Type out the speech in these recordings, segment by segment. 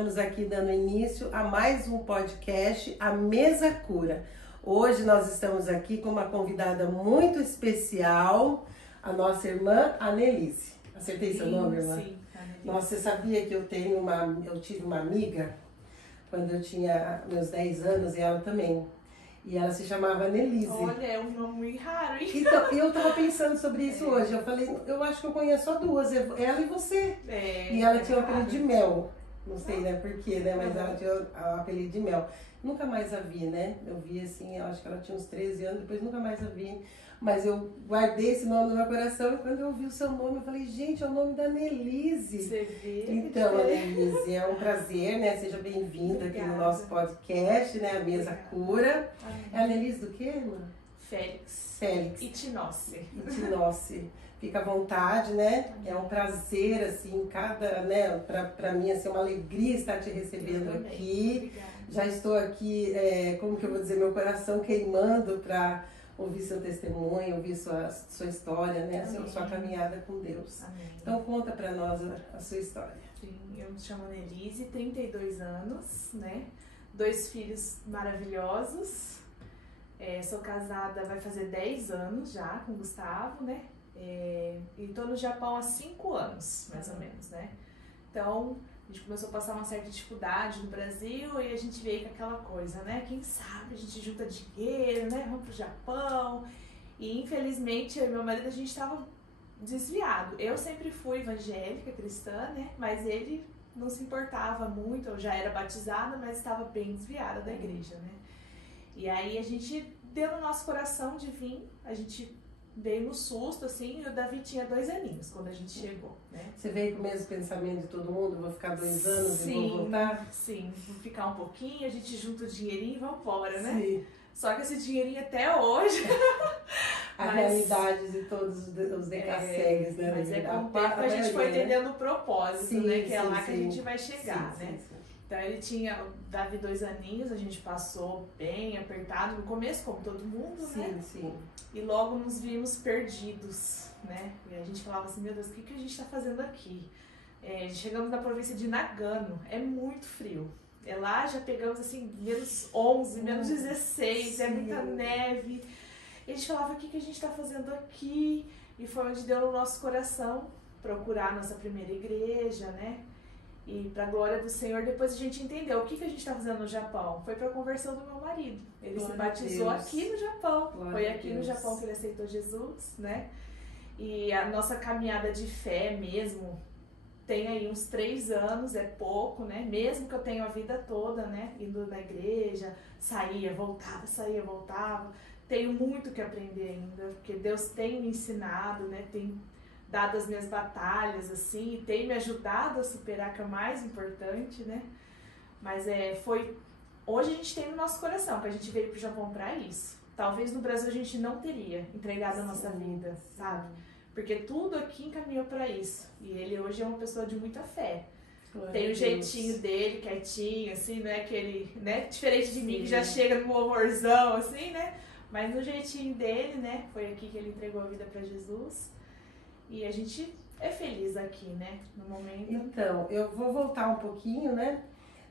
Estamos aqui dando início a mais um podcast, A Mesa Cura. Hoje nós estamos aqui com uma convidada muito especial, a nossa irmã Anelise. Acertei seu nome, irmã? Sim, Anelise. Nossa, você sabia que eu tive uma amiga quando eu tinha meus 10 anos e ela também. E ela se chamava Anelise. Olha, é um nome muito raro, hein? Então, eu tava pensando sobre isso hoje. Eu falei, eu acho que eu conheço só duas, ela e você. E ela tinha o apelido de Mel. Não sei, né, porquê, né, mas ela tinha o apelido de Mel. Nunca mais a vi, né? Eu vi assim, eu acho que ela tinha uns 13 anos, depois nunca mais a vi. Mas eu guardei esse nome no meu coração e quando eu ouvi o seu nome, eu falei, gente, é o nome da Anelise. Você vê? Então, Anelise, é um prazer, né? Seja bem-vinda aqui no nosso podcast, né? A Mesa Cura. É a Anelise do quê, irmã? Félix. Félix. Itinossi. Itinossi. Fica à vontade, né? É um prazer, assim, né? Pra mim, assim, uma alegria estar te recebendo aqui. Obrigada. Já estou aqui, como que eu vou dizer, meu coração queimando para ouvir seu testemunho, ouvir sua história, né? Sua caminhada com Deus. Amém. Então, conta para nós a sua história. Sim, eu me chamo Anelise, 32 anos, né? 2 filhos maravilhosos. Sou casada, vai fazer 10 anos já com o Gustavo, né? E tô no Japão há 5 anos, mais ou menos, né? Então, a gente começou a passar uma certa dificuldade no Brasil e a gente veio com aquela coisa, né? Quem sabe a gente junta dinheiro, né? Vamos pro Japão. E infelizmente, eu e meu marido, a gente estava desviado. Eu sempre fui evangélica, cristã, né? Mas ele não se importava muito, eu já era batizada, mas estava bem desviada da igreja, né? E aí a gente deu no nosso coração de vir, a gente veio no susto, assim, e o Davi tinha 2 aninhos quando a gente chegou, né? Você veio com o mesmo pensamento de todo mundo? Vou ficar 2 anos e vou voltar? Sim, vou ficar um pouquinho, a gente junta o dinheirinho e vamos embora, né? Sim. Só que esse dinheirinho até hoje... A realidade de todos os decassegues, né? Mas com o tempo a gente foi entendendo o propósito, sim, né? Que é lá sim. que a gente vai chegar, sim, né? Sim. Então ele tinha, o Davi 2 aninhos, a gente passou bem apertado no começo, como todo mundo, né? Sim. E logo nos vimos perdidos, né? E a gente falava assim, meu Deus, o que a gente tá fazendo aqui? Chegamos na província de Nagano, é muito frio. Lá já pegamos assim, menos 11, menos 16, é muita neve. E a gente falava, o que a gente tá fazendo aqui? E foi onde deu no nosso coração procurar a nossa primeira igreja, né? E para a glória do Senhor, depois a gente entendeu o que a gente está fazendo no Japão. Foi para a conversão do meu marido. Ele se batizou aqui no Japão. Foi aqui no Japão que ele aceitou Jesus, né? E a nossa caminhada de fé mesmo tem aí uns 3 anos, é pouco, né? Mesmo que eu tenha a vida toda, né? Indo na igreja, saía, voltava. Tenho muito que aprender ainda, porque Deus tem me ensinado, né? Tem dado as minhas batalhas, assim, e tem me ajudado a superar, que é o mais importante, né? Mas hoje a gente tem no nosso coração, que a gente veio pro Japão pra isso. Talvez no Brasil a gente não teria entregado a nossa vida, sabe? Porque tudo aqui encaminhou pra isso. E ele hoje é uma pessoa de muita fé. Tem o jeitinho dele, quietinho, assim, não é aquele, né? Diferente de mim, que já chega no louvorzão, assim, né? Mas no jeitinho dele, né? Foi aqui que ele entregou a vida pra Jesus. E a gente é feliz aqui, né? No momento. Então, eu vou voltar um pouquinho, né?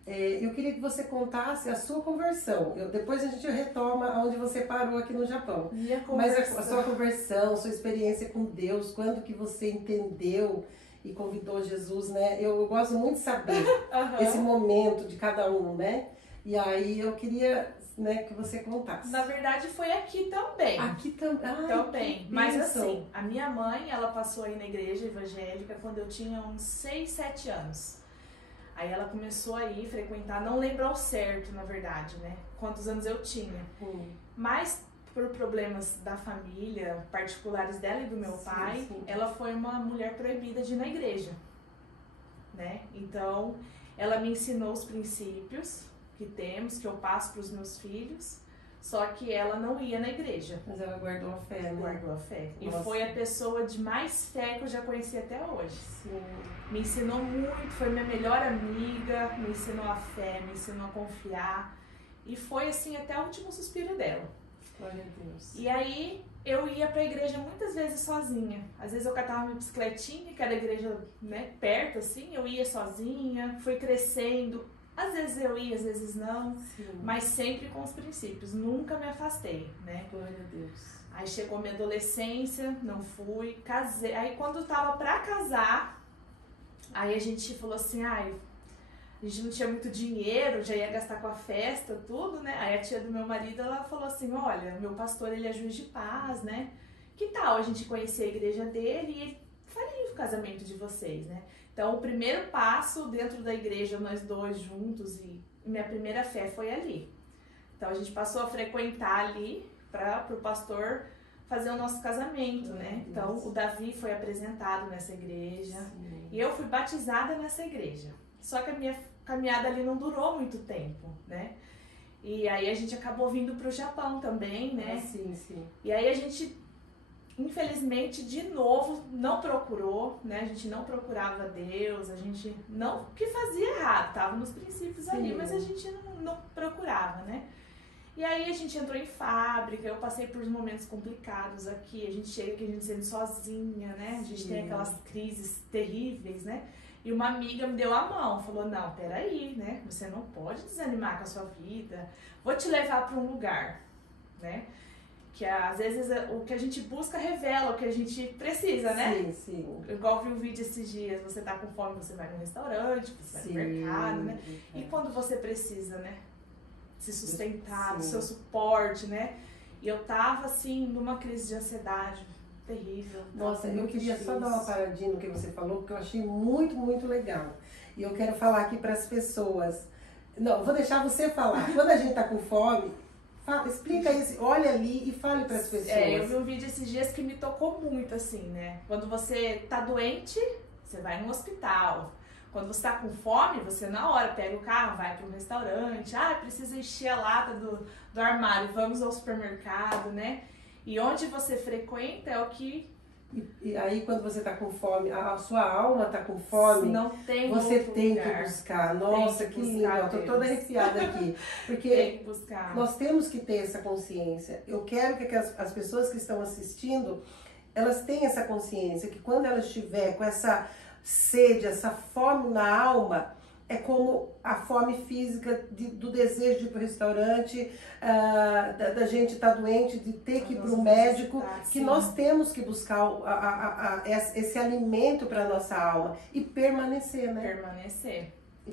Eu queria que você contasse a sua conversão. Depois a gente retoma onde você parou aqui no Japão. Mas a sua conversão, sua experiência com Deus, quando que você entendeu e convidou Jesus, né? Eu gosto muito de saber esse momento de cada um, né? E aí eu queria, né, que você contasse. Na verdade foi aqui também. Aqui também. Também. Mas assim, a minha mãe, ela passou aí na igreja evangélica quando eu tinha uns 6, 7 anos. Aí ela começou a ir frequentar, não lembro ao certo, na verdade, né? Quantos anos eu tinha. Mas por problemas da família, particulares dela e do meu pai, ela foi uma mulher proibida de ir na igreja, né? Então, ela me ensinou os princípios que eu passo para os meus filhos, só que ela não ia na igreja. Mas ela guardou a fé, né? Guardou a fé. E foi a pessoa de mais fé que eu já conheci até hoje. Sim. Me ensinou muito, foi minha melhor amiga, me ensinou a fé, me ensinou a confiar. E foi assim até o último suspiro dela. Glória a Deus. E aí eu ia pra igreja muitas vezes sozinha. Às vezes eu catava minha bicicletinha, que era a igreja, né, perto assim, eu ia sozinha, fui crescendo. Às vezes eu ia, às vezes não, sim, mas sempre com os princípios, nunca me afastei, né? Glória a Deus. Aí chegou minha adolescência, não fui, casei. Aí quando tava pra casar, aí a gente falou assim, ai, a gente não tinha muito dinheiro, já ia gastar com a festa, tudo, né? Aí a tia do meu marido, ela falou assim, olha, meu pastor, ele é juiz de paz, né? Que tal a gente conhecer a igreja dele e ele faria o casamento de vocês, né? Então, o primeiro passo dentro da igreja, nós dois juntos, e minha primeira fé foi ali. Então, a gente passou a frequentar ali para o pastor fazer o nosso casamento, né? Então, o Davi foi apresentado nessa igreja. Sim. E eu fui batizada nessa igreja. Só que a minha caminhada ali não durou muito tempo, né? E aí a gente acabou vindo para o Japão também, né? Sim, sim. E aí a gente, infelizmente, de novo, não procurou, né? A gente não procurava Deus, a gente não que fazia errado, tava nos princípios ali, sim, mas a gente não procurava, né? E aí a gente entrou em fábrica, eu passei por momentos complicados aqui, a gente chega aqui, a gente se sente sozinha, né? A gente, sim, tem aquelas crises terríveis, né? E uma amiga me deu a mão, falou, não, peraí, né? Você não pode desanimar com a sua vida, vou te levar para um lugar, né? Que às vezes o que a gente busca revela o que a gente precisa, né? Sim, sim. Igual vi um vídeo esses dias, você tá com fome, você vai no restaurante, você vai no mercado, né? E quando você precisa, né? Se sustentar, do seu suporte, né? E eu tava, assim, numa crise de ansiedade terrível. Nossa, eu queria só dar uma paradinha no que você falou, porque eu achei muito, muito legal. E eu quero falar aqui para as pessoas. Não, vou deixar você falar. Quando a gente tá com fome, explica isso, olha ali e fale para as pessoas. Eu vi um vídeo esses dias que me tocou muito, assim, né? Quando você tá doente, você vai no hospital. Quando você tá com fome, você na hora pega o carro, vai para um restaurante. Ah, precisa encher a lata do armário, vamos ao supermercado, né? E onde você frequenta é o que... E aí quando você tá com fome, a sua alma tá com fome, não tem você tem lugar. Que buscar. Nossa, que lindo, eu tô toda arrepiada aqui. Porque tem que buscar. Nós temos que ter essa consciência. Eu quero que as pessoas que estão assistindo, elas tenham essa consciência, que quando elas estiverem com essa sede, essa fome na alma, é como a fome física do desejo de ir para o restaurante, da gente estar doente, de ter que ir para o médico, que nós temos que buscar esse alimento para a nossa alma e permanecer, né?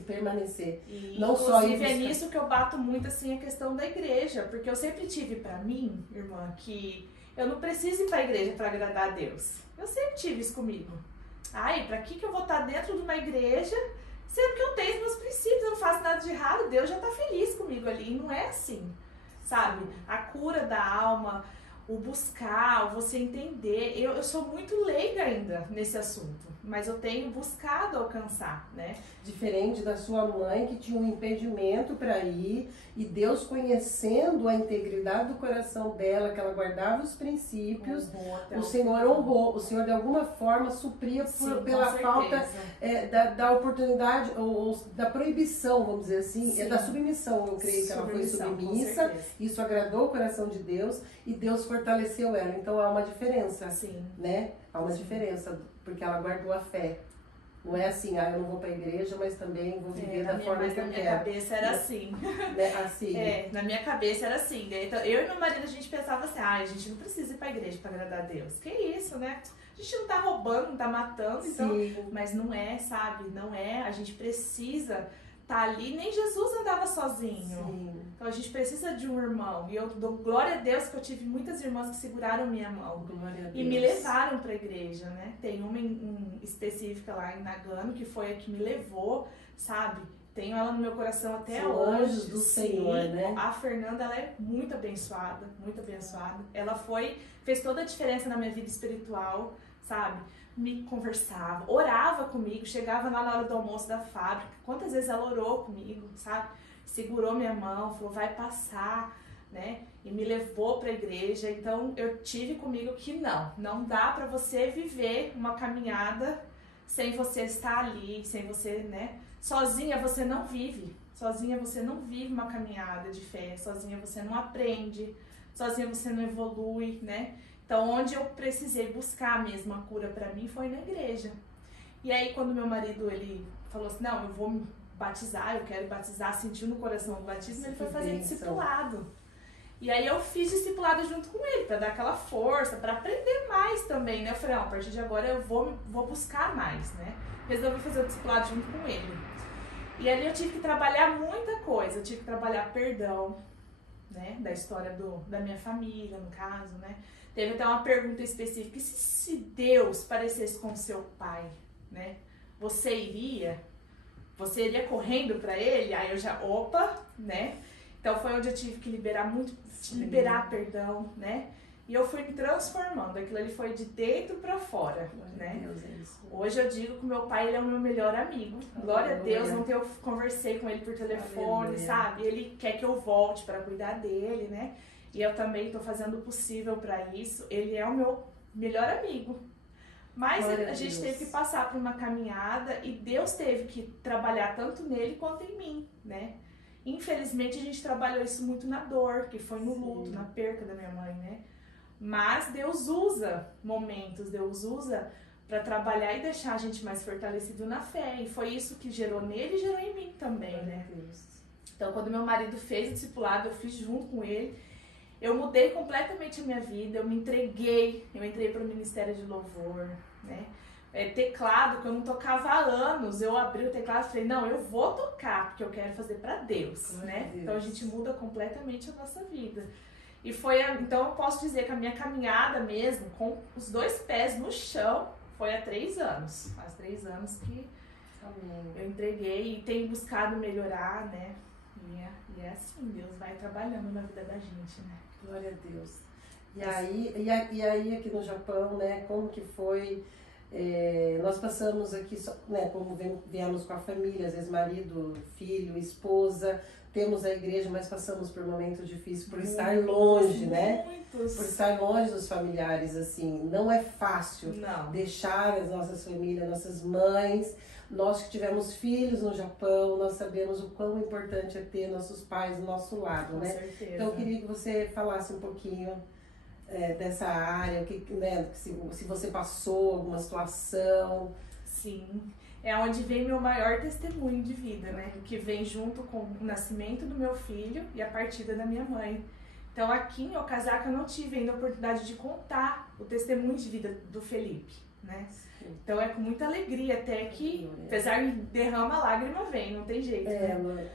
Permanecer. E, não só inclusive é nisso que eu bato muito assim a questão da igreja, porque eu sempre tive para mim, irmã, que eu não preciso ir para a igreja para agradar a Deus. Eu sempre tive isso comigo. Ai, para que eu vou estar dentro de uma igreja sendo que eu tenho os meus princípios, eu não faço nada de errado, Deus já tá feliz comigo ali. E não é assim, sabe? A cura da alma, o buscar, o você entender. Eu sou muito leiga ainda nesse assunto, mas eu tenho buscado alcançar, né? Diferente da sua mãe, que tinha um impedimento para ir, e Deus, conhecendo a integridade do coração dela, que ela guardava os princípios, o Senhor honrou. O Senhor de alguma forma supria pela falta da oportunidade, ou da proibição, vamos dizer assim, da submissão. Eu creio que ela foi submissa, isso agradou o coração de Deus e Deus fortaleceu ela. Então há uma diferença, né? Há uma diferença, porque ela guardou a fé. Não é assim, eu não vou para a igreja, mas também vou viver da forma que eu quero. Na minha cabeça era assim. Né? Assim. Na minha cabeça era assim. Né? Então, eu e meu marido, a gente pensava assim, a gente não precisa ir para a igreja para agradar a Deus. Que isso, né? A gente não tá roubando, não tá matando, então, mas não é, sabe? Não é, a gente precisa tá ali, nem Jesus andava sozinho. Então a gente precisa de um irmão. E eu dou glória a Deus que eu tive muitas irmãs que seguraram minha mão e me levaram para a igreja, né? Tem uma específica lá em Nagano que foi a que me levou, sabe? Tenho ela no meu coração até hoje. Anjos do Senhor, né? A Fernanda, ela é muito abençoada, muito abençoada. Ela fez toda a diferença na minha vida espiritual, sabe? Me conversava, orava comigo, chegava lá na hora do almoço da fábrica. Quantas vezes ela orou comigo, sabe? Segurou minha mão, falou, vai passar, né? E me levou para a igreja. Então, eu tive comigo que não dá para você viver uma caminhada sem você estar ali, sem você, né? Sozinha você não vive. Sozinha você não vive uma caminhada de fé. Sozinha você não aprende. sozinha você não evolui, né? Então, onde eu precisei buscar a mesma cura pra mim foi na igreja. E aí, quando meu marido, ele falou assim, não, eu vou me batizar, eu quero batizar, sentiu no coração o batismo, ele foi fazer discipulado. E aí eu fiz discipulado junto com ele, pra dar aquela força, pra aprender mais também, né? Eu falei, não, a partir de agora eu vou buscar mais, né? Resolvi fazer o discipulado junto com ele. E ali eu tive que trabalhar muita coisa, eu tive que trabalhar perdão, né? Da história da minha família, no caso, né? Teve até uma pergunta específica, e se Deus parecesse com seu pai, né? Você iria correndo pra ele? Aí eu já, opa, né? Então foi onde eu tive que liberar perdão, né? E eu fui me transformando, aquilo ali foi de dentro pra fora, né? Deus, é isso. Hoje eu digo que o meu pai, ele é o meu melhor amigo. Glória a Deus, ontem eu conversei com ele por telefone, sabe? Ele quer que eu volte pra cuidar dele, né? E eu também tô fazendo o possível pra isso. Ele é o meu melhor amigo. Mas a gente teve que passar por uma caminhada e Deus teve que trabalhar tanto nele quanto em mim, né? Infelizmente a gente trabalhou isso muito na dor, que foi no luto, na perca da minha mãe, né? Mas Deus usa momentos, Deus usa para trabalhar e deixar a gente mais fortalecido na fé. E foi isso que gerou nele e gerou em mim também, né? Então quando meu marido fez o discipulado, eu fiz junto com ele. Eu mudei completamente a minha vida, eu me entreguei, eu entrei para o Ministério de Louvor, né? Teclado, que eu não tocava há anos, eu abri o teclado e falei, não, eu vou tocar, porque eu quero fazer para Deus, né? Deus. Então a gente muda completamente a nossa vida. E então eu posso dizer que a minha caminhada mesmo, com os 2 pés no chão, foi há 3 anos. Faz 3 anos que eu entreguei e tenho buscado melhorar, né? E é assim, Deus vai trabalhando na vida da gente, né? Glória a Deus. E aí aqui no Japão, né, como que foi? Nós passamos aqui, né, como viemos com a família, às vezes marido, filho, esposa, temos a igreja, mas passamos por momentos difíceis por estar longe, né? Por estar longe dos familiares, assim, não é fácil deixar as nossas famílias, nossas mães. Nós que tivemos filhos no Japão, nós sabemos o quão importante é ter nossos pais do nosso lado, né? Com certeza. Então eu queria que você falasse um pouquinho dessa área, né, se você passou alguma situação. Sim, é onde vem meu maior testemunho de vida, né? Que vem junto com o nascimento do meu filho e a partida da minha mãe. Então aqui em Okazaki eu não tive ainda a oportunidade de contar o testemunho de vida do Felipe, né? Então é com muita alegria até que, apesar de derrama, a lágrima vem, não tem jeito, né?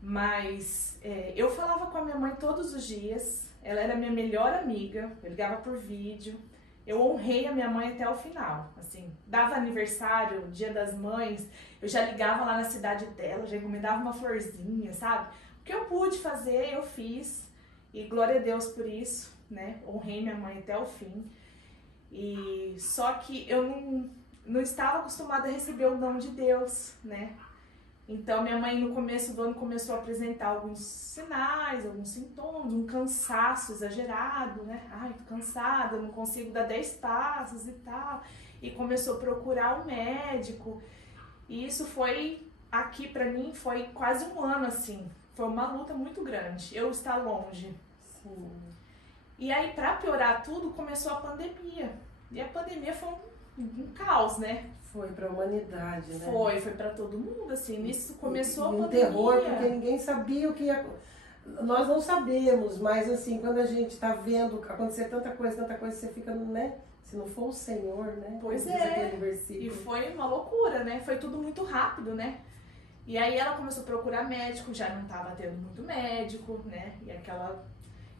Mas eu falava com a minha mãe todos os dias, ela era minha melhor amiga, eu ligava por vídeo, eu honrei a minha mãe até o final, assim, dava aniversário, dia das mães, eu já ligava lá na cidade dela, já encomendava uma florzinha, sabe? O que eu pude fazer, eu fiz, e glória a Deus por isso, né? Honrei minha mãe até o fim. E só que eu não estava acostumada a receber o não de Deus, né? Então minha mãe no começo do ano começou a apresentar alguns sinais, alguns sintomas, um cansaço exagerado, né? Ai, tô cansada, não consigo dar 10 passos e tal. E começou a procurar um médico. E isso foi, aqui pra mim, foi quase um ano assim. Foi uma luta muito grande, eu estar longe. Sim. E aí, pra piorar tudo, começou a pandemia. E a pandemia foi um caos, né? Foi pra humanidade, né? Foi pra todo mundo, assim. Nisso começou a pandemia. Terror, porque ninguém sabia o que ia... Nós não sabemos, mas assim, quando a gente tá vendo acontecer tanta coisa, você fica, né? Se não for o Senhor, né? Pois é. E foi uma loucura, né? Foi tudo muito rápido, né? E aí ela começou a procurar médico, já não tava tendo muito médico, né? E aquela...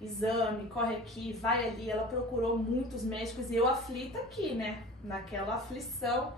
exame, corre aqui, vai ali, ela procurou muitos médicos e eu aflita aqui, né, naquela aflição.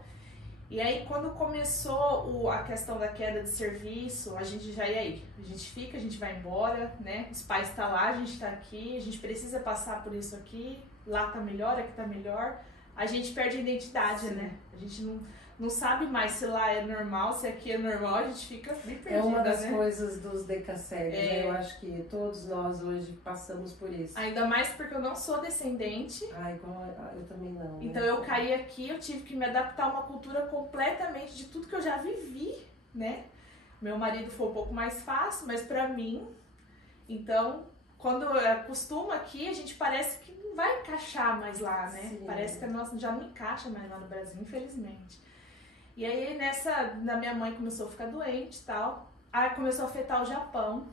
E aí quando começou a questão da queda de serviço, a gente já ia aí, a gente fica, a gente vai embora, né, os pais estão lá, a gente está aqui, a gente precisa passar por isso aqui, lá tá melhor, aqui tá melhor, a gente perde a identidade, né, a gente não sabe mais se lá é normal, se aqui é normal, a gente fica bem perdida, É uma das né? coisas dos decasséguios, né? Eu acho que todos nós hoje passamos por isso. Ainda mais porque eu não sou descendente. Eu também não. Então eu caí aqui, eu tive que me adaptar a uma cultura completamente de tudo que eu já vivi, né? Meu marido foi um pouco mais fácil, mas pra mim, então, quando acostuma aqui, a gente parece que não vai encaixar mais lá, né? Sim. Parece que a nossa já não encaixa mais lá no Brasil, infelizmente. E aí, da minha mãe começou a ficar doente e tal. Aí começou a afetar o Japão.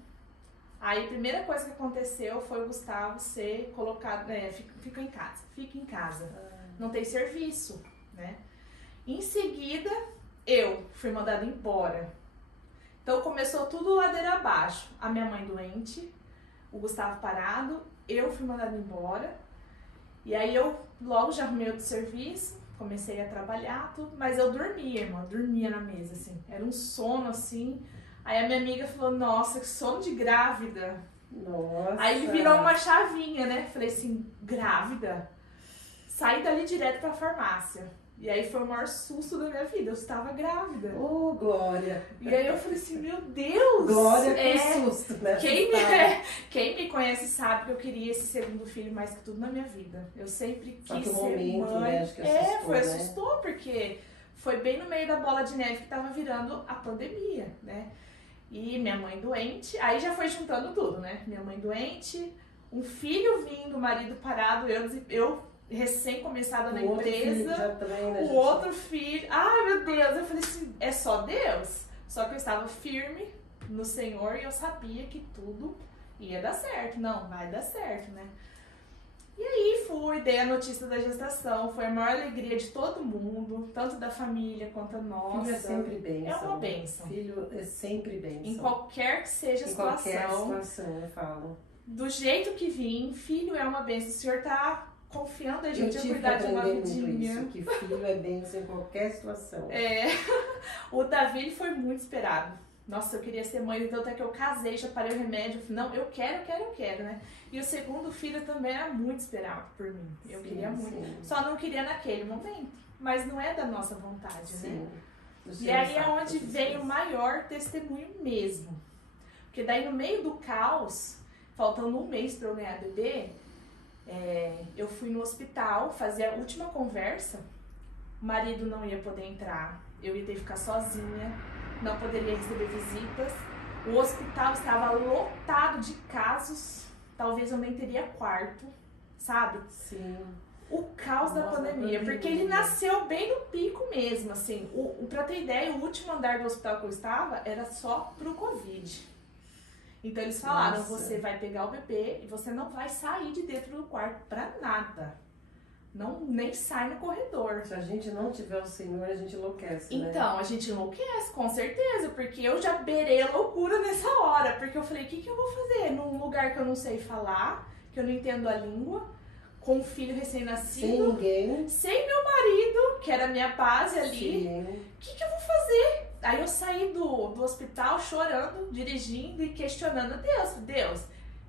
Aí a primeira coisa que aconteceu foi o Gustavo ser colocado, fica em casa. Não tem serviço, né? Em seguida, eu fui mandada embora. Então começou tudo ladeira abaixo. A minha mãe doente, o Gustavo parado, eu fui mandada embora. E aí eu logo já arrumei outro serviço, comecei a trabalhar, tudo, mas eu dormia, irmã, dormia na mesa, assim. Era um sono, assim. Aí a minha amiga falou, nossa, que sono de grávida. Nossa. Aí virou uma chavinha, né? Falei assim, grávida? Saí dali direto pra farmácia. E aí foi o maior susto da minha vida, eu estava grávida. Oh, Glória! E aí eu falei assim, meu Deus! Glória com susto, né? Quem me conhece sabe que eu queria esse segundo filho mais que tudo na minha vida. Eu sempre quis ser momento, mãe. né? Acho que assustou, Assustou, porque foi bem no meio da bola de neve que tava virando a pandemia, né? E minha mãe doente, aí já foi juntando tudo, né? Minha mãe doente, um filho vindo, o marido parado, eu recém-começada na empresa, o outro filho, ai meu Deus, eu falei assim, é só Deus? Só que eu estava firme no Senhor e eu sabia que tudo ia dar certo, não, vai dar certo, né? E aí dei a notícia da gestação, foi a maior alegria de todo mundo, tanto da família quanto a nossa. Filho é sempre bênção. É uma bênção. Filho é sempre bênção. Em qualquer que seja a situação. Em qualquer situação, eu falo. Do jeito que vim, filho é uma bênção. O Senhor tá confiando a gente a cuidar de uma vidinha. Isso, que filho é bênção em qualquer situação. O Davi ele foi muito esperado. Nossa, eu queria ser mãe, então até que eu casei, já parei o remédio. Não, eu quero, né? E o segundo filho também era muito esperado por mim. Eu queria muito. Sim. Só não queria naquele momento. Mas não é da nossa vontade, né? E aí é onde vem o maior testemunho mesmo. Porque daí no meio do caos, faltando um mês para eu ganhar bebê, eu fui no hospital fazer a última conversa. O marido não ia poder entrar, eu ia ter que ficar sozinha, não poderia receber visitas. O hospital estava lotado de casos, talvez eu nem teria quarto, sabe? Sim. O caos da pandemia, porque ele nasceu bem no pico mesmo, assim. Pra ter ideia, o último andar do hospital que eu estava era só pro Covid. Então eles falaram, você vai pegar o bebê e você não vai sair de dentro do quarto pra nada. Não, nem sai no corredor. Se a gente não tiver o Senhor, a gente enlouquece, então, né? A gente enlouquece, com certeza, porque eu já beirei a loucura nessa hora, porque eu falei, o que eu vou fazer num lugar que eu não sei falar, que eu não entendo a língua, com um filho recém-nascido, sem ninguém, sem meu marido, que era a minha base ali. O que eu vou fazer? Aí eu saí do hospital chorando, dirigindo e questionando a Deus,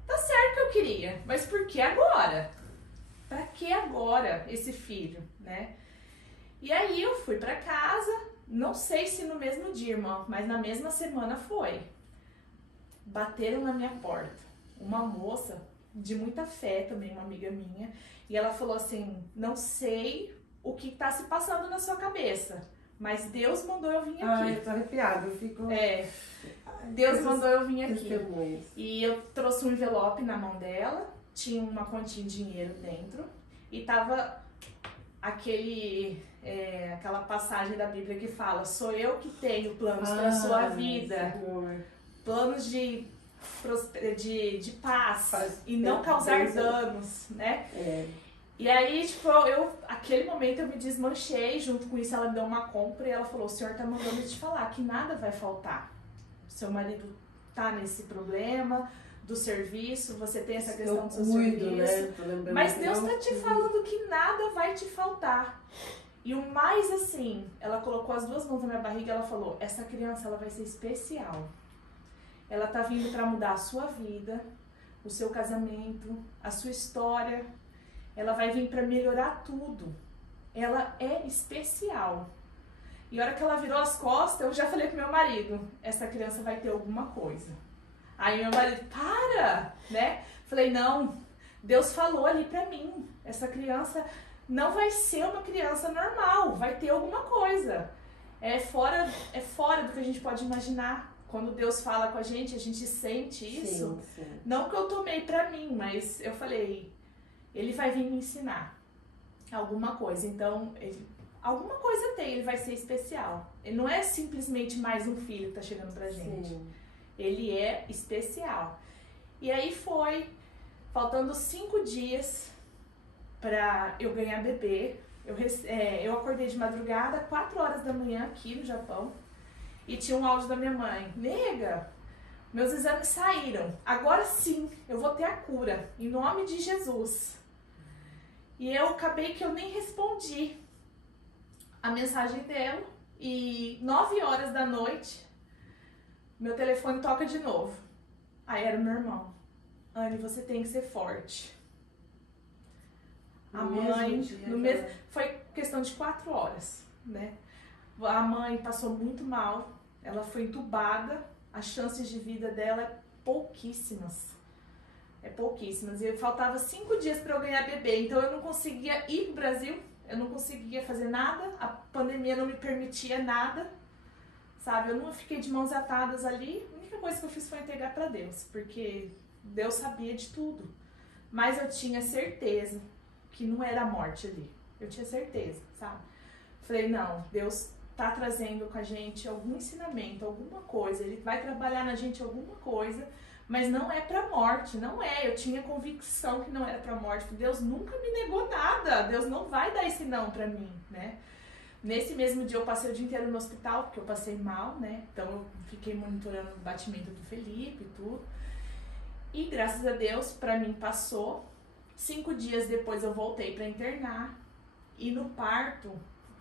tá certo que eu queria, mas por que agora? Pra que agora esse filho, né? E aí eu fui pra casa, não sei se no mesmo dia, irmão, mas na mesma semana foi. Bateram na minha porta. Uma moça de muita fé também, uma amiga minha, e ela falou assim, não sei o que tá se passando na sua cabeça, mas Deus mandou eu vir aqui. Ai, eu tô arrepiada, eu fico... Deus mandou eu vir aqui. Testemunhas. E eu trouxe um envelope na mão dela, tinha uma quantia de dinheiro dentro, e tava aquela passagem da Bíblia que fala, sou eu que tenho planos para a sua vida, Senhor. Planos de paz e não causar danos, né? E aí, tipo, aquele momento eu me desmanchei, junto com isso ela me deu uma compra e ela falou, o Senhor tá mandando te falar que nada vai faltar. Seu marido tá nesse problema do serviço, você tem essa questão do seu serviço, né? mas Deus tá te falando que nada vai te faltar. E o mais assim, ela colocou as duas mãos na minha barriga e ela falou, essa criança ela vai ser especial. Ela tá vindo para mudar a sua vida, o seu casamento, a sua história. Ela vai vir para melhorar tudo. Ela é especial. E a hora que ela virou as costas, eu já falei pro meu marido, essa criança vai ter alguma coisa. Aí meu marido, para, né? Falei, não, Deus falou ali pra mim, essa criança não vai ser uma criança normal, vai ter alguma coisa. É fora do que a gente pode imaginar. quando Deus fala com a gente sente isso. Sim, sim. Não que eu tomei pra mim, mas eu falei, ele vai vir me ensinar alguma coisa. Então, alguma coisa tem, ele vai ser especial. Ele não é simplesmente mais um filho que tá chegando pra gente. Sim. Ele é especial. E aí foi, faltando 5 dias pra eu ganhar bebê. Eu acordei de madrugada, 4 horas da manhã aqui no Japão. E tinha um áudio da minha mãe. Nega, meus exames saíram. Agora sim, eu vou ter a cura. Em nome de Jesus. E eu acabei que eu nem respondi a mensagem dela. E 9 horas da noite, meu telefone toca de novo. Aí era o meu irmão. Anne, você tem que ser forte. A mãe, foi questão de 4 horas, né? A mãe passou muito mal, ela foi entubada, as chances de vida dela é pouquíssimas. E faltava 5 dias para eu ganhar bebê, então eu não conseguia ir pro Brasil, eu não conseguia fazer nada, a pandemia não me permitia nada, sabe? Eu não fiquei de mãos atadas ali, a única coisa que eu fiz foi entregar para Deus, porque Deus sabia de tudo, mas eu tinha certeza que não era a morte ali. Eu tinha certeza, sabe? Falei, não, Deus tá trazendo com a gente algum ensinamento, alguma coisa. Ele vai trabalhar na gente alguma coisa, mas não é pra morte, não é. Eu tinha convicção que não era pra morte. Deus nunca me negou nada. Deus não vai dar esse não pra mim, né? Nesse mesmo dia eu passei o dia inteiro no hospital, porque eu passei mal, né? Então eu fiquei monitorando o batimento do Felipe e tudo. E graças a Deus, pra mim passou. 5 dias depois eu voltei pra internar. E no parto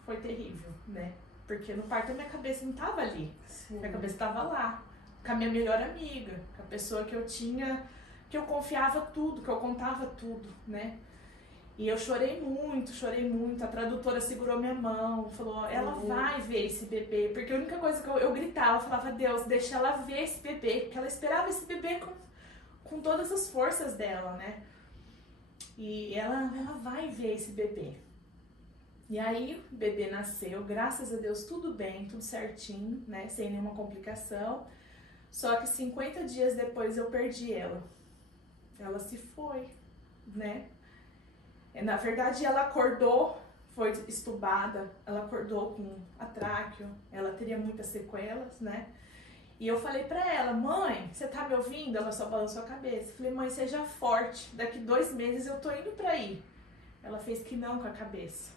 foi terrível, né? Porque no parto a minha cabeça não tava ali. Sim. Minha cabeça tava lá. Com a minha melhor amiga. Com a pessoa que eu tinha, que eu confiava tudo, que eu contava tudo, né? E eu chorei muito, chorei muito. A tradutora segurou minha mão, falou, ela vai ver esse bebê. Porque a única coisa que eu gritava, eu falava, Deus, deixa ela ver esse bebê. Porque ela esperava esse bebê com todas as forças dela, né? E ela vai ver esse bebê. E aí o bebê nasceu, graças a Deus tudo bem, tudo certinho, né? Sem nenhuma complicação. Só que 50 dias depois eu perdi ela. Ela se foi, né? Na verdade ela acordou, foi estubada, ela acordou com atráqueo, ela teria muitas sequelas, né? E eu falei pra ela, mãe, você tá me ouvindo? Ela só balançou a cabeça. Falei, mãe, seja forte, daqui 2 meses eu tô indo pra aí. Ela fez que não com a cabeça.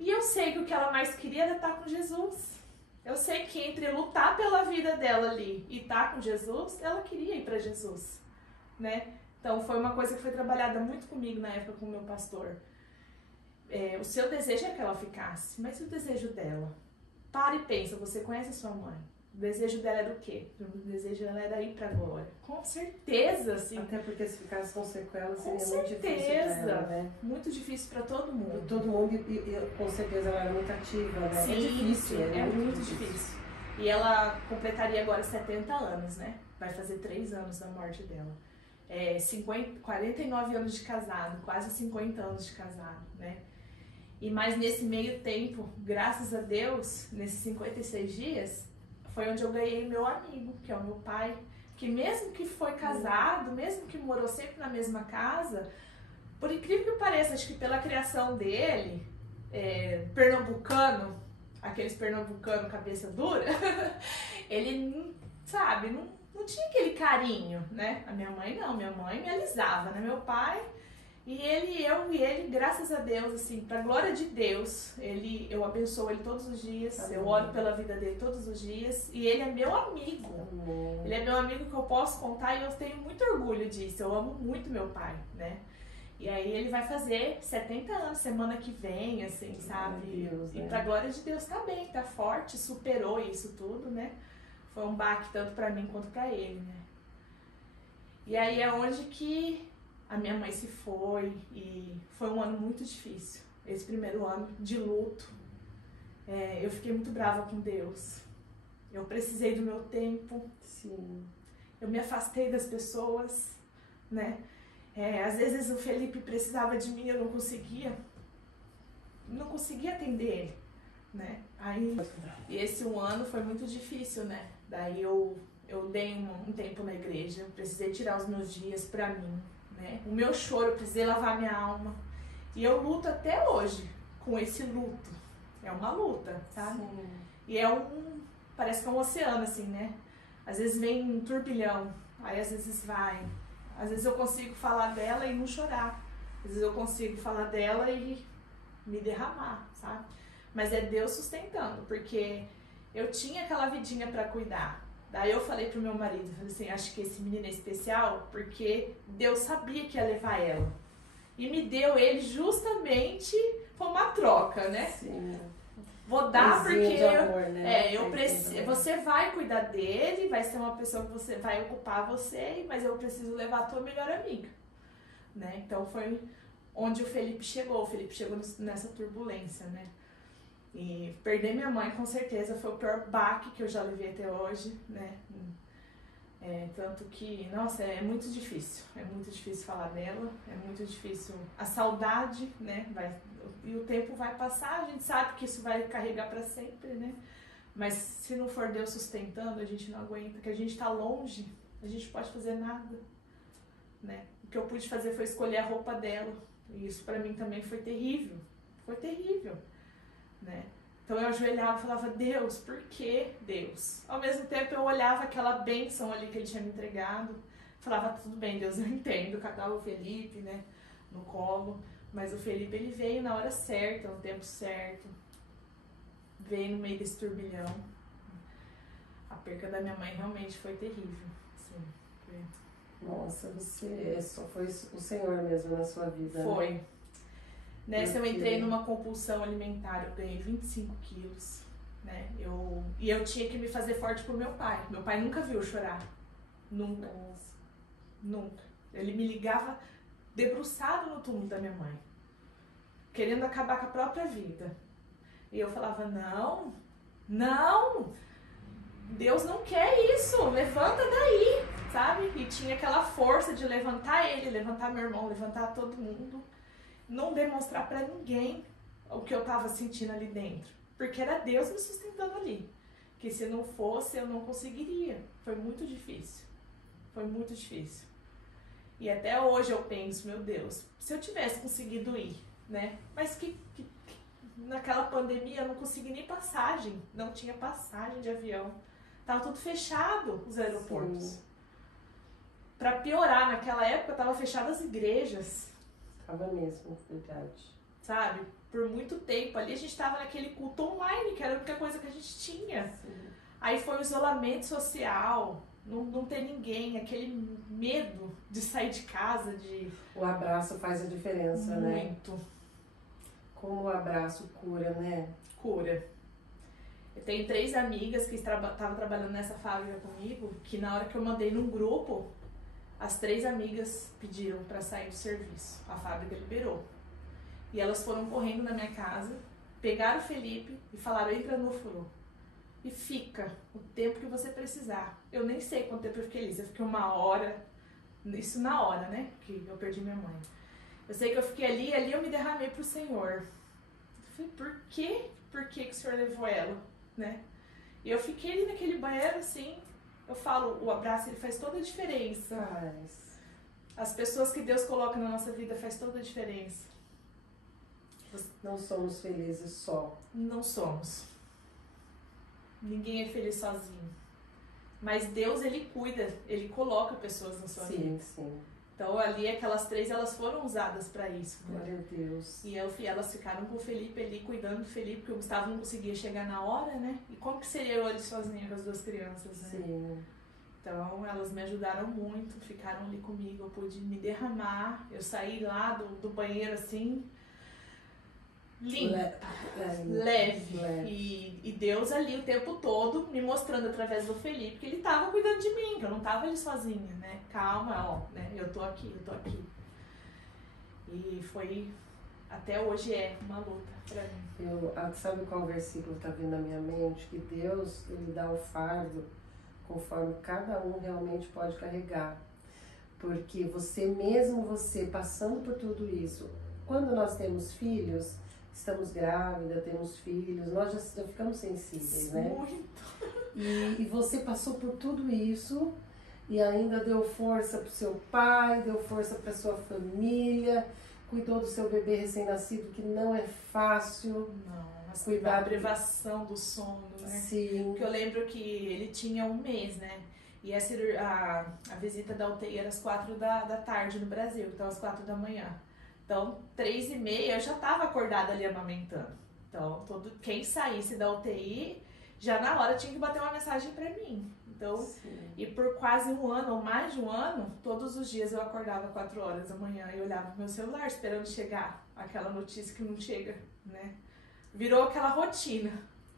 E eu sei que o que ela mais queria era estar com Jesus. Eu sei que entre lutar pela vida dela ali e estar com Jesus, ela queria ir pra Jesus, né? Então foi uma coisa que foi trabalhada muito comigo na época com o meu pastor. O seu desejo é que ela ficasse, mas e o desejo dela? Para e pensa, você conhece a sua mãe? O desejo dela era o quê? O desejo dela era ir pra glória. Com certeza, sim. Até porque se ficasse com sequelas seria com muito difícil pra ela, né? Muito difícil pra todo mundo. Todo mundo, e com certeza ela era muito ativa, né? Sim, é difícil, é muito difícil. E ela completaria agora 70 anos, né? Vai fazer 3 anos da morte dela. 49 anos de casado, quase 50 anos de casado, né? E mais nesse meio tempo, graças a Deus, nesses 56 dias, foi onde eu ganhei meu amigo, que é o meu pai, que mesmo que foi casado, mesmo que morou sempre na mesma casa, por incrível que pareça, acho que pela criação dele, pernambucano, aqueles pernambucano cabeça dura, ele, sabe, não tinha aquele carinho, né? A minha mãe não, minha mãe me alisava, né? Meu pai, ele, graças a Deus, assim, pra glória de Deus, eu abençoo ele todos os dias, amém. Eu oro pela vida dele todos os dias, e ele é meu amigo. Amém. Ele é meu amigo que eu posso contar e eu tenho muito orgulho disso, eu amo muito meu pai, né? E aí ele vai fazer 70 anos semana que vem, assim, sabe? Deus, e pra glória de Deus tá bem, tá forte, superou isso tudo, né? Foi um baque tanto pra mim quanto pra ele, né? E aí é onde que a minha mãe se foi e foi um ano muito difícil. Esse primeiro ano de luto. Eu fiquei muito brava com Deus. Eu precisei do meu tempo. Sim. Eu me afastei das pessoas, né? Às vezes o Felipe precisava de mim, eu não conseguia atender ele. né? Aí, e esse um ano foi muito difícil, né? Daí eu dei um tempo na igreja, eu precisei tirar os meus dias pra mim, né? O meu choro, eu precisei lavar minha alma. E eu luto até hoje com esse luto. É uma luta, sabe? Sim. E parece que é um oceano, assim, né? Às vezes vem um turbilhão, aí às vezes vai. Às vezes eu consigo falar dela e não chorar. Às vezes eu consigo falar dela e me derramar, sabe? Mas é Deus sustentando, porque eu tinha aquela vidinha pra cuidar. Daí eu falei pro meu marido, falei assim, acho que esse menino é especial porque Deus sabia que ia levar ela. E me deu ele justamente, foi uma troca, né? Sim. Vou dar porque amor, né? Eu preciso, você vai cuidar dele, vai ser uma pessoa que você vai ocupar você, mas eu preciso levar a tua melhor amiga, né? Então foi onde o Felipe chegou nessa turbulência, né? E perder minha mãe com certeza foi o pior baque que eu já levei até hoje, né? Tanto que, nossa, é muito difícil falar dela, é muito difícil a saudade, né? E o tempo vai passar, a gente sabe que isso vai carregar para sempre, né? Mas se não for Deus sustentando, a gente não aguenta, porque a gente tá longe, a gente pode fazer nada, né? O que eu pude fazer foi escolher a roupa dela, e isso para mim também foi terrível, né? Então eu ajoelhava e falava, Deus, por que Deus? Ao mesmo tempo eu olhava aquela bênção ali que ele tinha me entregado, falava, tudo bem, Deus, eu entendo, catava o Felipe, né, no colo, mas o Felipe, ele veio na hora certa, no tempo certo, veio no meio desse turbilhão. A perca da minha mãe realmente foi terrível, sim. Nossa, só foi o Senhor mesmo na sua vida, foi. Né? Nessa eu entrei numa compulsão alimentar, eu ganhei 25 quilos, né? E eu tinha que me fazer forte pro meu pai. Meu pai nunca viu eu chorar. Nunca. Nossa. Nunca. Ele me ligava debruçado no túmulo da minha mãe, querendo acabar com a própria vida. E eu falava, não, Deus não quer isso, levanta daí, sabe? E tinha aquela força de levantar ele, levantar meu irmão, levantar todo mundo. Não demonstrar pra ninguém o que eu tava sentindo ali dentro. Porque era Deus me sustentando ali. Que se não fosse, eu não conseguiria. Foi muito difícil. E até hoje eu penso, meu Deus, se eu tivesse conseguido ir, né? Mas que naquela pandemia eu não consegui nem passagem. Não tinha passagem de avião. Tava tudo fechado, os aeroportos. Sim. Pra piorar, naquela época tava fechadas as igrejas. Tava mesmo, verdade. Sabe? Por muito tempo. Ali a gente tava naquele culto online, que era a única coisa que a gente tinha. Sim. Aí foi o isolamento social, não ter ninguém, aquele medo de sair de casa, O abraço faz a diferença, né? Muito. Como o abraço cura, né? Cura. Eu tenho 3 amigas que estavam trabalhando nessa fábrica comigo, que na hora que eu mandei num grupo, as 3 amigas pediram para sair do serviço. A fábrica liberou. E elas foram correndo na minha casa, pegaram o Felipe e falaram, entra no furo. E fica o tempo que você precisar. Eu nem sei quanto tempo eu fiquei ali. Eu fiquei 1 hora, isso na hora, né? Que eu perdi minha mãe. Eu sei que eu fiquei ali eu me derramei pro Senhor. Eu falei, por quê? Por que o Senhor levou ela, né? E eu fiquei ali naquele banheiro, assim. Eu falo, o abraço, ele faz toda a diferença. As pessoas que Deus coloca na nossa vida faz toda a diferença. Não somos felizes só. Não somos. Ninguém é feliz sozinho. Mas Deus, ele cuida, ele coloca pessoas na sua vida. Sim. Então ali aquelas 3, elas foram usadas para isso. Glória a Deus. E elas ficaram com o Felipe ali, cuidando do Felipe, porque o Gustavo não conseguia chegar na hora, né? E como que seria eu ali sozinha com as 2 crianças, né? Sim. Então elas me ajudaram muito, ficaram ali comigo, eu pude me derramar, eu saí lá do banheiro assim, limpa, leve. E Deus ali o tempo todo me mostrando através do Felipe que ele estava cuidando de mim, que eu não estava ali sozinha, né? Calma, ó, né? Eu tô aqui. E foi, até hoje é uma luta pra mim. Sabe qual versículo tá vindo na minha mente? Que Deus, ele dá o fardo conforme cada um realmente pode carregar. Porque você passando por tudo isso, quando nós temos filhos, estamos grávidas, temos filhos, nós já ficamos sensíveis, né? Muito. E você passou por tudo isso e ainda deu força para o seu pai, deu força para sua família, cuidou do seu bebê recém-nascido, que não é fácil. Não, mas cuidar a privação do sono, né? Sim. Porque eu lembro que ele tinha 1 mês, né? E a visita da UTI era às 4 da tarde no Brasil, então às 4 da manhã. Então, 3h30 eu já estava acordada ali amamentando. Então, quem saísse da UTI, já na hora tinha que bater uma mensagem pra mim. Então, sim. E por quase 1 ano, ou mais de 1 ano, todos os dias eu acordava 4 horas da manhã e olhava pro meu celular esperando chegar aquela notícia que não chega, né? Virou aquela rotina.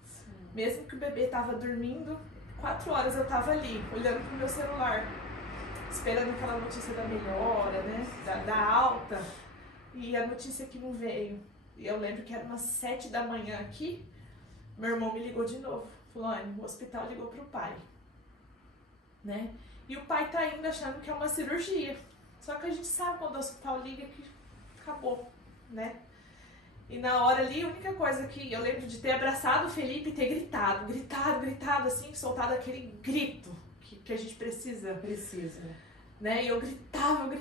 Sim. Mesmo que o bebê tava dormindo, 4 horas eu tava ali, olhando pro meu celular, esperando aquela notícia da melhora, né? Da alta. E a notícia que não veio. E eu lembro que era umas 7 da manhã aqui, meu irmão me ligou de novo. Falou, Anne, o hospital ligou pro pai. Né? E o pai tá indo achando que é uma cirurgia. Só que a gente sabe quando o hospital liga que acabou, né? E na hora ali, a única coisa que eu lembro de ter abraçado o Felipe e ter gritado assim, soltado aquele grito que a gente precisa. Precisa. Né? E eu gritava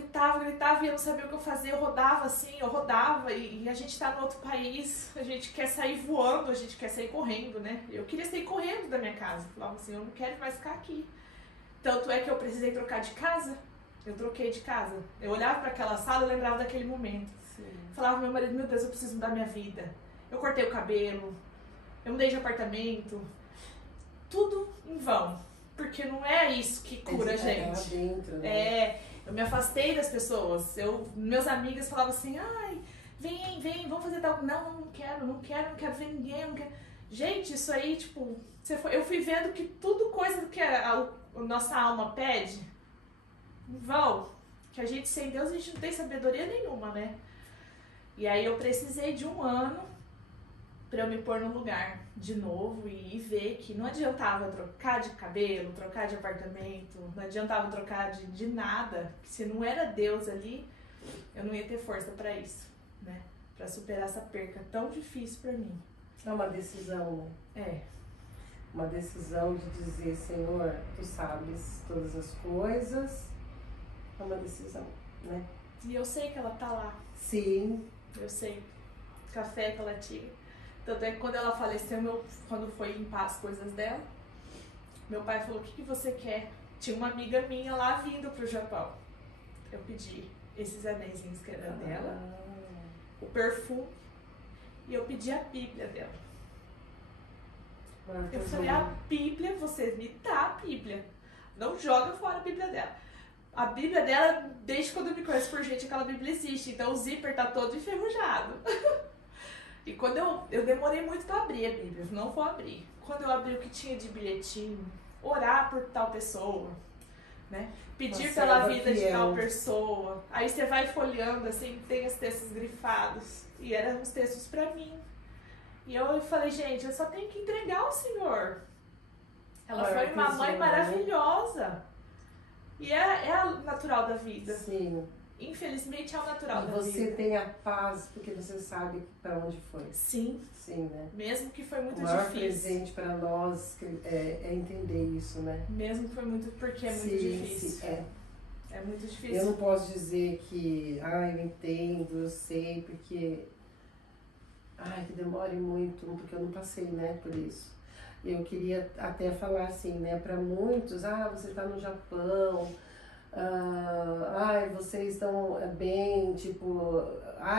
e eu não sabia o que eu fazia, eu rodava e a gente tá no outro país, a gente quer sair voando, a gente quer sair correndo, né? Eu queria sair correndo da minha casa, eu falava assim, eu não quero mais ficar aqui. Tanto é que eu precisei trocar de casa, eu troquei de casa. Eu olhava para aquela sala e lembrava daquele momento. Sim. Falava pro meu marido, meu Deus, eu preciso mudar minha vida. Eu cortei o cabelo, eu mudei de apartamento, tudo em vão. Porque não é isso que cura a gente. Lá dentro, né? Eu me afastei das pessoas. Meus amigos falavam assim, ai, vem, vamos fazer tal. Não quero ver ninguém, não quero. Gente, isso aí, tipo, eu fui vendo que tudo coisa que a nossa alma pede, em vão. Que a gente sem Deus, a gente não tem sabedoria nenhuma, né? E aí eu precisei de 1 ano pra eu me pôr no lugar de novo e ver que não adiantava trocar de cabelo, trocar de apartamento, não adiantava trocar de nada, que se não era Deus ali, eu não ia ter força pra isso, né? Pra superar essa perca tão difícil pra mim. É uma decisão, né? É. Uma decisão de dizer, Senhor, Tu sabes todas as coisas. É uma decisão, né? E eu sei que ela tá lá. Sim. Eu sei. Café que ela tira. Tanto é que quando ela faleceu, quando foi limpar as coisas dela, meu pai falou, o que você quer? Tinha uma amiga minha lá vindo pro Japão. Eu pedi esses anéisinhos que eram dela, o perfume, e eu pedi a Bíblia dela. Eu falei, a Bíblia, você me dá a Bíblia. Não joga fora a Bíblia dela. A Bíblia dela, desde quando eu me conheço por gente, aquela Bíblia existe. Então o zíper tá todo enferrujado. E quando eu demorei muito pra abrir a Bíblia, não vou abrir. Quando eu abri o que tinha de bilhetinho, orar por tal pessoa, né? Pedir pela vida de tal pessoa. Aí você vai folheando, assim, tem os textos grifados. E eram os textos pra mim. E eu falei, gente, eu só tenho que entregar ao Senhor. Ela foi uma mãe maravilhosa. E é a natural da vida. Sim. Infelizmente é o natural da vida. E você tem a paz porque você sabe para onde foi. Sim. Sim, né? Mesmo que foi muito difícil. O maior difícil. presente para nós é entender isso, né? Mesmo que foi muito, porque é muito difícil. É muito difícil. Eu não posso dizer que, eu entendo, eu sei, porque, que demore muito, porque eu não passei, né, por isso. Eu queria até falar assim, né, para muitos, você está no Japão, vocês estão bem, tipo,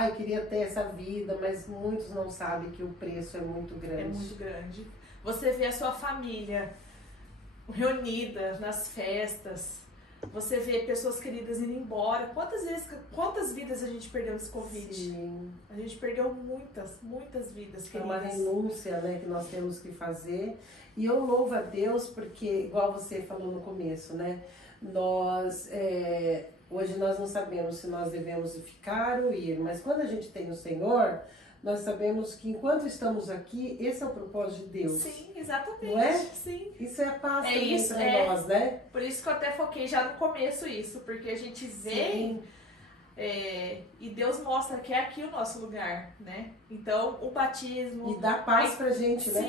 eu queria ter essa vida, mas muitos não sabem que o preço é muito grande. É muito grande. Você vê a sua família reunida nas festas, você vê pessoas queridas indo embora. Quantas vidas a gente perdeu nesse Covid? Sim. A gente perdeu muitas vidas queridas. É uma renúncia, né, que nós temos que fazer. E eu louvo a Deus porque, igual você falou no começo, né, hoje nós não sabemos se nós devemos ficar ou ir, mas quando a gente tem o Senhor, nós sabemos que enquanto estamos aqui, esse é o propósito de Deus. Sim, exatamente. Não é? Sim. Isso é a paz também para nós, né? Por isso que eu até foquei já no começo isso, porque a gente vê E Deus mostra que é aqui o nosso lugar, né? Então, o batismo... E dá paz pra gente, né?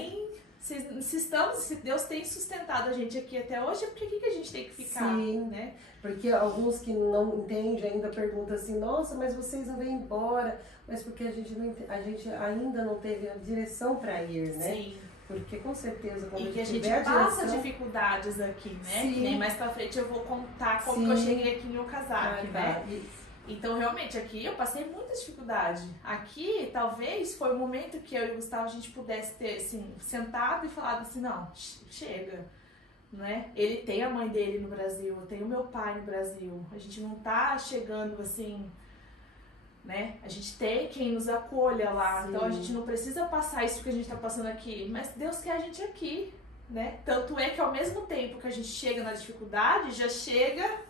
Sim, se Deus tem sustentado a gente aqui até hoje, por que a gente tem que ficar, Sim, né? Porque alguns que não entendem ainda perguntam assim, nossa, mas vocês não vêm embora, mas porque a gente ainda não teve a direção para ir, né? Sim. Porque com certeza quando e que a gente tiver passa direção... dificuldades aqui, né? Sim. Que nem mais pra frente eu vou contar como Sim. que eu cheguei aqui em Okazaki, tá. né? Então, realmente, aqui eu passei muita dificuldade. Aqui, talvez, foi o momento que eu e o Gustavo, a gente pudesse ter, assim, sentado e falado assim, não, chega, né? Ele tem a mãe dele no Brasil, eu tenho meu pai no Brasil. A gente não tá chegando, assim, né? A gente tem quem nos acolha lá. Sim. Então, a gente não precisa passar isso que a gente tá passando aqui. Mas Deus quer a gente aqui, né? Tanto é que, ao mesmo tempo que a gente chega na dificuldade, já chega...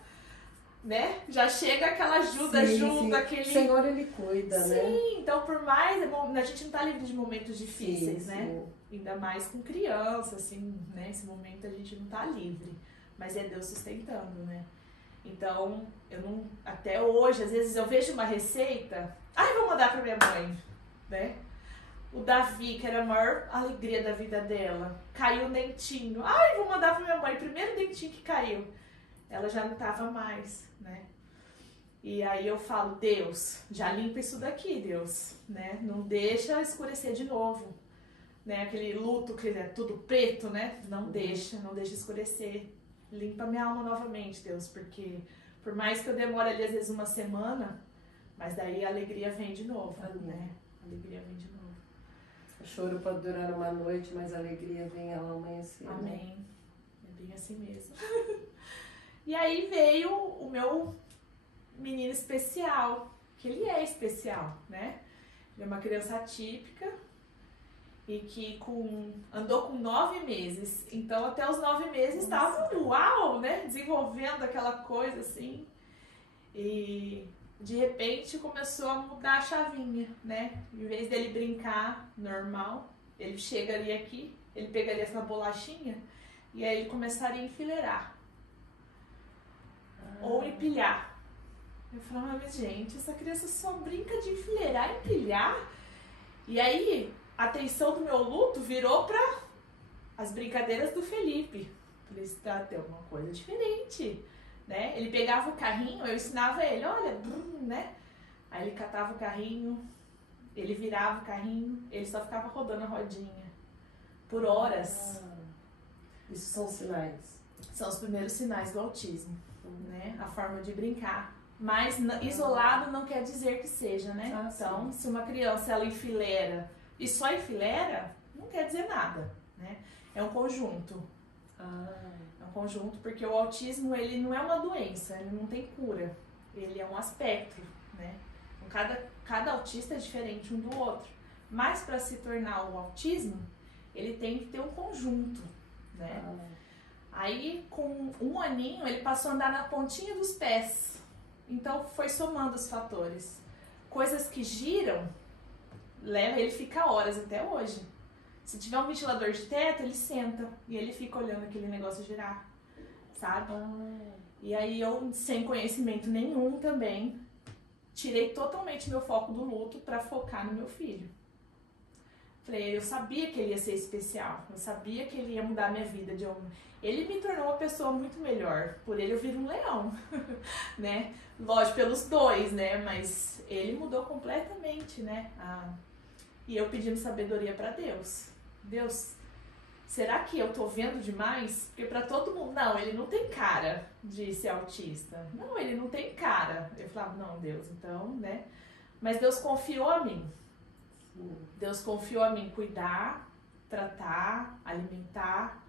né? Já chega aquela ajuda junto, aquele... O Senhor, Ele cuida, né? Sim, então por mais... A gente não tá livre de momentos difíceis, né? Ainda mais com criança, assim, né? Esse momento a gente não tá livre. Mas é Deus sustentando, né? Então, eu não... Até hoje, às vezes eu vejo uma receita... Ai, vou mandar pra minha mãe, né? O Davi, que era a maior alegria da vida dela, caiu um dentinho. Ai, vou mandar pra minha mãe. Primeiro dentinho que caiu. Ela já não tava mais, né? E aí eu falo, Deus, já limpa isso daqui, Deus, né? Não deixa escurecer de novo, né? Aquele luto que é tudo preto, né? Não deixa escurecer. Limpa minha alma novamente, Deus, porque por mais que eu demore ali às vezes uma semana, mas daí a alegria vem de novo, né? A alegria vem de novo. O choro pode durar uma noite, mas a alegria vem ao amanhecer. Amém. Né? É bem assim mesmo. E aí veio o meu menino especial, que ele é especial, né? Ele é uma criança atípica e que andou com 9 meses. Então, até os 9 meses estava uau, né? Desenvolvendo aquela coisa assim. E de repente começou a mudar a chavinha, né? Em vez dele brincar normal, ele chegaria aqui, ele pegaria essa bolachinha e aí ele começaria a enfileirar. Ou empilhar. Eu falava, mas gente, essa criança só brinca de enfileirar e empilhar. E aí, a atenção do meu luto virou para as brincadeiras do Felipe. Falei, tem alguma coisa diferente, né? Ele pegava o carrinho, eu ensinava ele, olha, né? Aí ele catava o carrinho, ele virava o carrinho, ele só ficava rodando a rodinha. Por horas. Isso são sinais. São os primeiros sinais do autismo. Né? A forma de brincar. Mas isolado não quer dizer que seja, né? Então, se uma criança ela enfileira e só enfileira, não quer dizer nada, né? É um conjunto. É um conjunto porque o autismo ele não é uma doença, ele não tem cura. Ele é um aspecto, né? Cada autista é diferente um do outro. Mas para se tornar o autismo, ele tem que ter um conjunto, né? Aí, com 1 aninho, ele passou a andar na pontinha dos pés. Então, foi somando os fatores. Coisas que giram, ele fica horas até hoje. Se tiver um ventilador de teto, ele senta e ele fica olhando aquele negócio girar, sabe? E aí, eu, sem conhecimento nenhum também, tirei totalmente meu foco do luto para focar no meu filho. Falei, eu sabia que ele ia ser especial, eu sabia que ele ia mudar a minha vida de algum... Ele me tornou uma pessoa muito melhor, por ele eu viro um leão, né? Lógico, pelos dois, né? Mas ele mudou completamente, né? E eu pedindo sabedoria pra Deus. Deus, será que eu tô vendo demais? Porque pra todo mundo, não, ele não tem cara de ser autista. Não, ele não tem cara. Eu falava, não, Deus, então, né? Mas Deus confiou a mim. Deus confiou a mim cuidar, tratar, alimentar,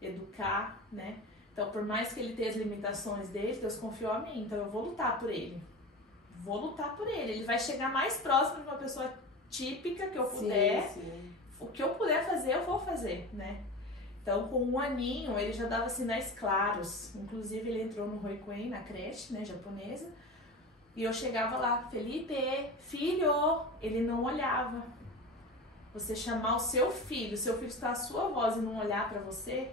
educar, né? Então, por mais que ele tenha as limitações dele, Deus confiou a mim. Então, eu vou lutar por ele. Vou lutar por ele. Ele vai chegar mais próximo de uma pessoa típica que eu puder. Sim. O que eu puder fazer, eu vou fazer, né? Então, com 1 aninho, ele já dava sinais claros. Inclusive, ele entrou no Roikuen, na creche, né, japonesa. E eu chegava lá, Felipe, filho, ele não olhava. Você chamar o seu filho está à sua voz e não olhar para você.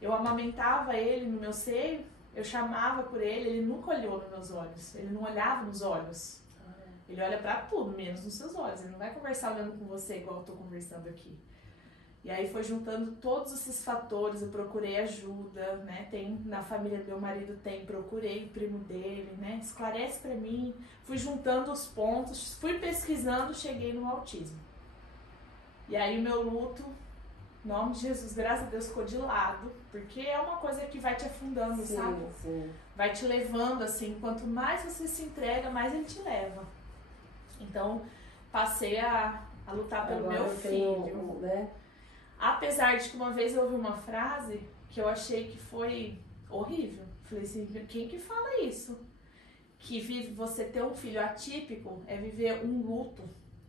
Eu amamentava ele no meu seio, Eu chamava por ele nunca olhou nos meus olhos, ele não olhava nos olhos. Ele olha pra tudo, menos nos seus olhos. Ele não vai conversar olhando com você igual eu tô conversando aqui. E aí foi juntando todos esses fatores, eu procurei ajuda, né? Tem, na família do meu marido procurei o primo dele, né? Esclarece pra mim. Fui juntando os pontos, fui pesquisando, cheguei no autismo. E aí o meu luto, em nome de Jesus, graças a Deus, ficou de lado, porque é uma coisa que vai te afundando, sim, sabe? Sim. Vai te levando, assim, quanto mais você se entrega, mais ele te leva. Então, passei a lutar pelo meu filho. Né? Apesar de que uma vez eu ouvi uma frase que eu achei que foi horrível. Falei assim, quem que fala isso? Que você ter um filho atípico é viver um luto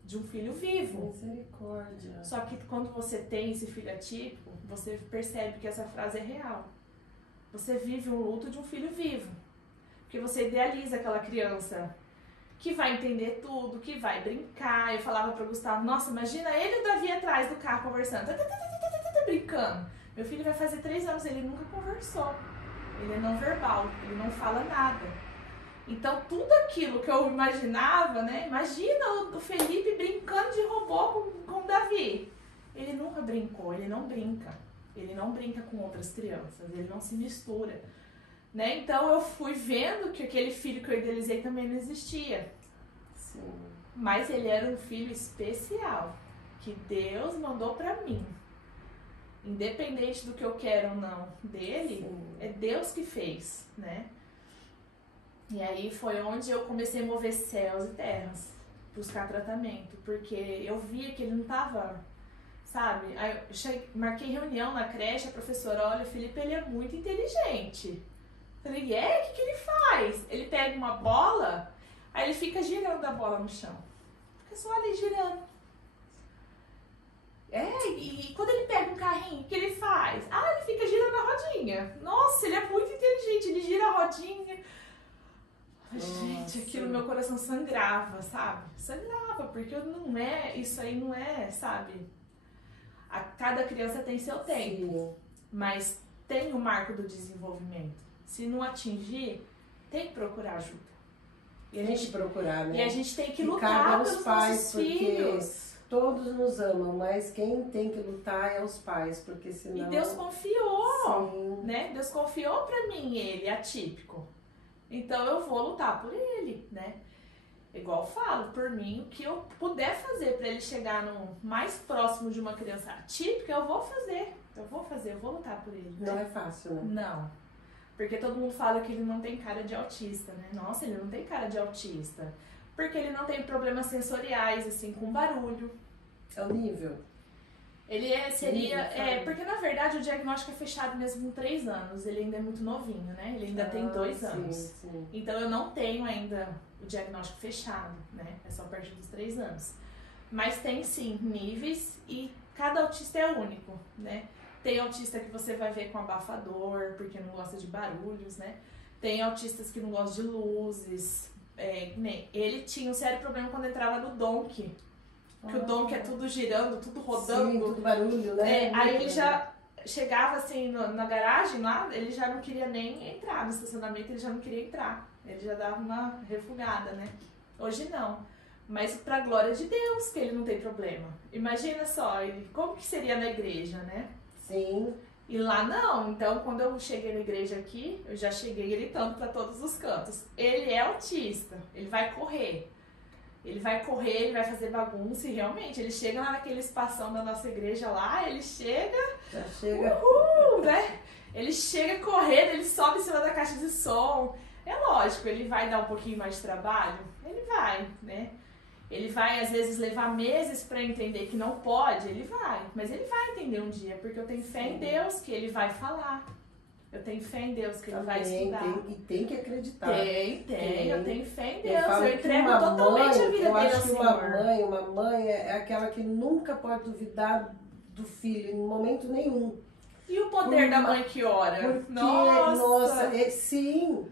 de um filho vivo. Misericórdia. Só que quando você tem esse filho atípico, você percebe que essa frase é real. Você vive um luto de um filho vivo. Porque você idealiza aquela criança que vai entender tudo, que vai brincar. Eu falava para o Gustavo, nossa, imagina ele e o Davi atrás do carro conversando, brincando. Meu filho vai fazer 3 anos, ele nunca conversou. Ele é não verbal, ele não fala nada. Então tudo aquilo que eu imaginava, né? Imagina o Felipe brincando de robô com o Davi. Ele nunca brincou, ele não brinca. Ele não brinca com outras crianças, ele não se mistura. Né? Então eu fui vendo que aquele filho que eu idealizei também não existia. Sim. Mas ele era um filho especial, que Deus mandou pra mim. Independente do que eu quero ou não dele, sim, é Deus que fez, né? E aí foi onde eu comecei a mover céus e terras, buscar tratamento, porque eu via que ele não tava, sabe? Aí eu marquei reunião na creche, a professora, olha, o Felipe, ele é muito inteligente. Falei, o que ele faz? Ele pega uma bola, aí ele fica girando a bola no chão. Fica só ali girando. E quando ele pega um carrinho, o que ele faz? Ele fica girando a rodinha. Nossa, ele é muito inteligente, ele gira a rodinha. Gente, aquilo no meu coração sangrava, sabe? Sangrava, porque isso aí não é, sabe? Cada criança tem seu tempo, sim, mas tem o marco do desenvolvimento. Se não atingir, tem que procurar ajuda. E a gente procurar, né? E a gente tem que lutar pelos nossos filhos. Todos nos amam, mas quem tem que lutar é os pais, porque senão... E Deus confiou, sim, né? Deus confiou pra mim ele, atípico. Então eu vou lutar por ele, né? Igual eu falo, por mim, o que eu puder fazer pra ele chegar no mais próximo de uma criança atípica, eu vou fazer. Eu vou lutar por ele. Não é fácil, né? Não. Porque todo mundo fala que ele não tem cara de autista, né? Nossa, ele não tem cara de autista. Porque ele não tem problemas sensoriais, assim, com barulho. É o nível? Ele seria... porque na verdade o diagnóstico é fechado mesmo com 3 anos. Ele ainda é muito novinho, né? Ele ainda tem 2 anos. Sim. Então eu não tenho ainda o diagnóstico fechado, né? É só a partir dos 3 anos. Mas tem sim níveis e cada autista é único, né? Tem autista que você vai ver com abafador, porque não gosta de barulhos, né? Tem autistas que não gostam de luzes. Ele tinha um sério problema quando entrava no Donk. Que o Donk é tudo girando, tudo rodando. Sim, tudo barulho, né? Aí ele já chegava assim na garagem lá, ele já não queria nem entrar no estacionamento, ele já não queria entrar. Ele já dava uma refugada, né? Hoje não. Mas pra glória de Deus que ele não tem problema. Imagina só, como que seria na igreja, né? Sim. E lá não. Então, quando eu cheguei na igreja aqui, eu já cheguei gritando pra todos os cantos. Ele é autista, ele vai correr. Ele vai fazer bagunça e realmente, ele chega lá naquele espação da nossa igreja lá, ele chega... Já chega... né? Ele chega correndo, ele sobe em cima da caixa de som. É lógico, ele vai dar um pouquinho mais de trabalho? Ele vai, né? Ele vai, às vezes, levar meses para entender que não pode, ele vai. Mas ele vai entender um dia, porque eu tenho fé em Deus que ele vai falar. Eu tenho fé em Deus que ele vai estudar. Tem que acreditar. Tem. Eu tenho fé em Deus. Eu entrego totalmente a vida dele ao Senhor. Uma mãe é aquela que nunca pode duvidar do filho, em momento nenhum. E o poder da mãe que ora? Porque, nossa sim.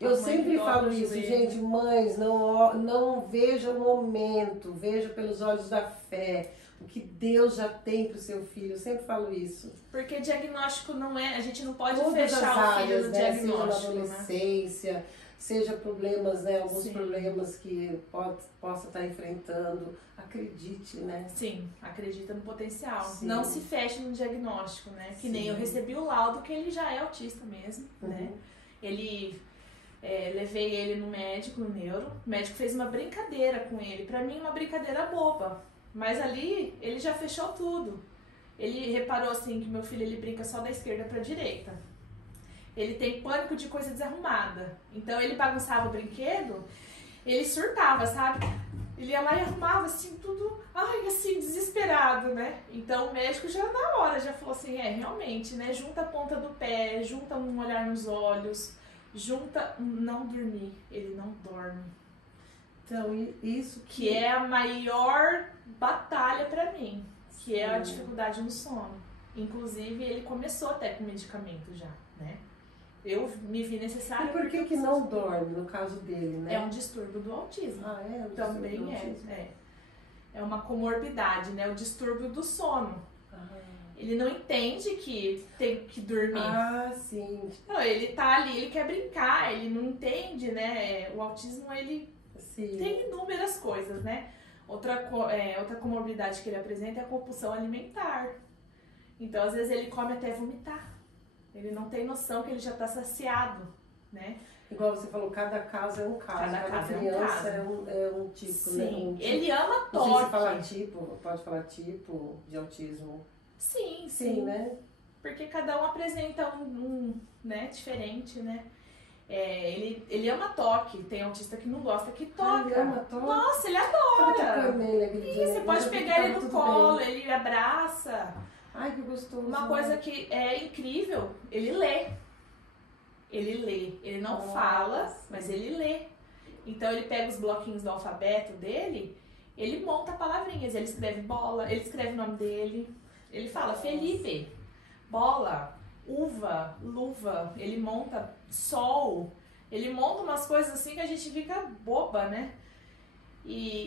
Eu sempre falo isso, gente, mães, não veja o momento, veja pelos olhos da fé. o que Deus já tem pro seu filho. Eu sempre falo isso. Porque diagnóstico não é, a gente não pode Todas fechar as o filho áreas, no né? diagnóstico, Seja na adolescência, seja problemas, né? Alguns Sim. problemas que possa estar enfrentando. Acredite, né? Sim, acredita no potencial. Sim. Não se feche no diagnóstico, né? Que nem eu recebi o laudo que ele já é autista mesmo, né? Ele... levei ele no médico, no neuro. O médico fez uma brincadeira com ele. Pra mim, uma brincadeira boba. Mas ali, ele já fechou tudo. Ele reparou assim que meu filho ele brinca só da esquerda pra direita. Ele tem pânico de coisa desarrumada. Então, ele bagunçava o brinquedo, ele surtava, sabe? Ele ia lá e arrumava assim, tudo, assim, desesperado, né? Então, o médico já na hora já falou assim, realmente, né? Junta a ponta do pé, junta um olhar nos olhos, junta não dormir. Ele não dorme. Então, isso que é a maior batalha pra mim, que é a dificuldade no sono. Inclusive, ele começou até com medicamento já, né? Eu me vi necessário. E por que não dorme, no caso dele, né? É um distúrbio do autismo. Um também do é. autismo. É uma comorbidade, né? O distúrbio do sono. Ele não entende que tem que dormir. Sim. Não, ele tá ali, ele quer brincar, ele não entende, né? O autismo, ele tem inúmeras coisas, né? Outra comorbidade que ele apresenta é a compulsão alimentar. Então, às vezes, ele come até vomitar. Ele não tem noção que ele já está saciado, né? Igual você falou, cada caso é um caso. Cada criança é um tipo, Sim. né? Um tipo. Ele ama toque. Não sei se falar pode falar tipo de autismo. Sim, né? Porque cada um apresenta né, diferente, né? Ele ama toque. Tem autista que não gosta que toca. Ele ama toque? Nossa, ele adora. E você pode pegar ele no colo, ele abraça. Ai, que gostoso. Uma coisa que é incrível, ele lê. Ele não fala, mas ele lê. Então ele pega os bloquinhos do alfabeto dele, ele monta palavrinhas, ele escreve bola, ele escreve o nome dele. Ele fala Felipe, bola, uva, luva, ele monta sol, ele monta umas coisas assim que a gente fica boba, né?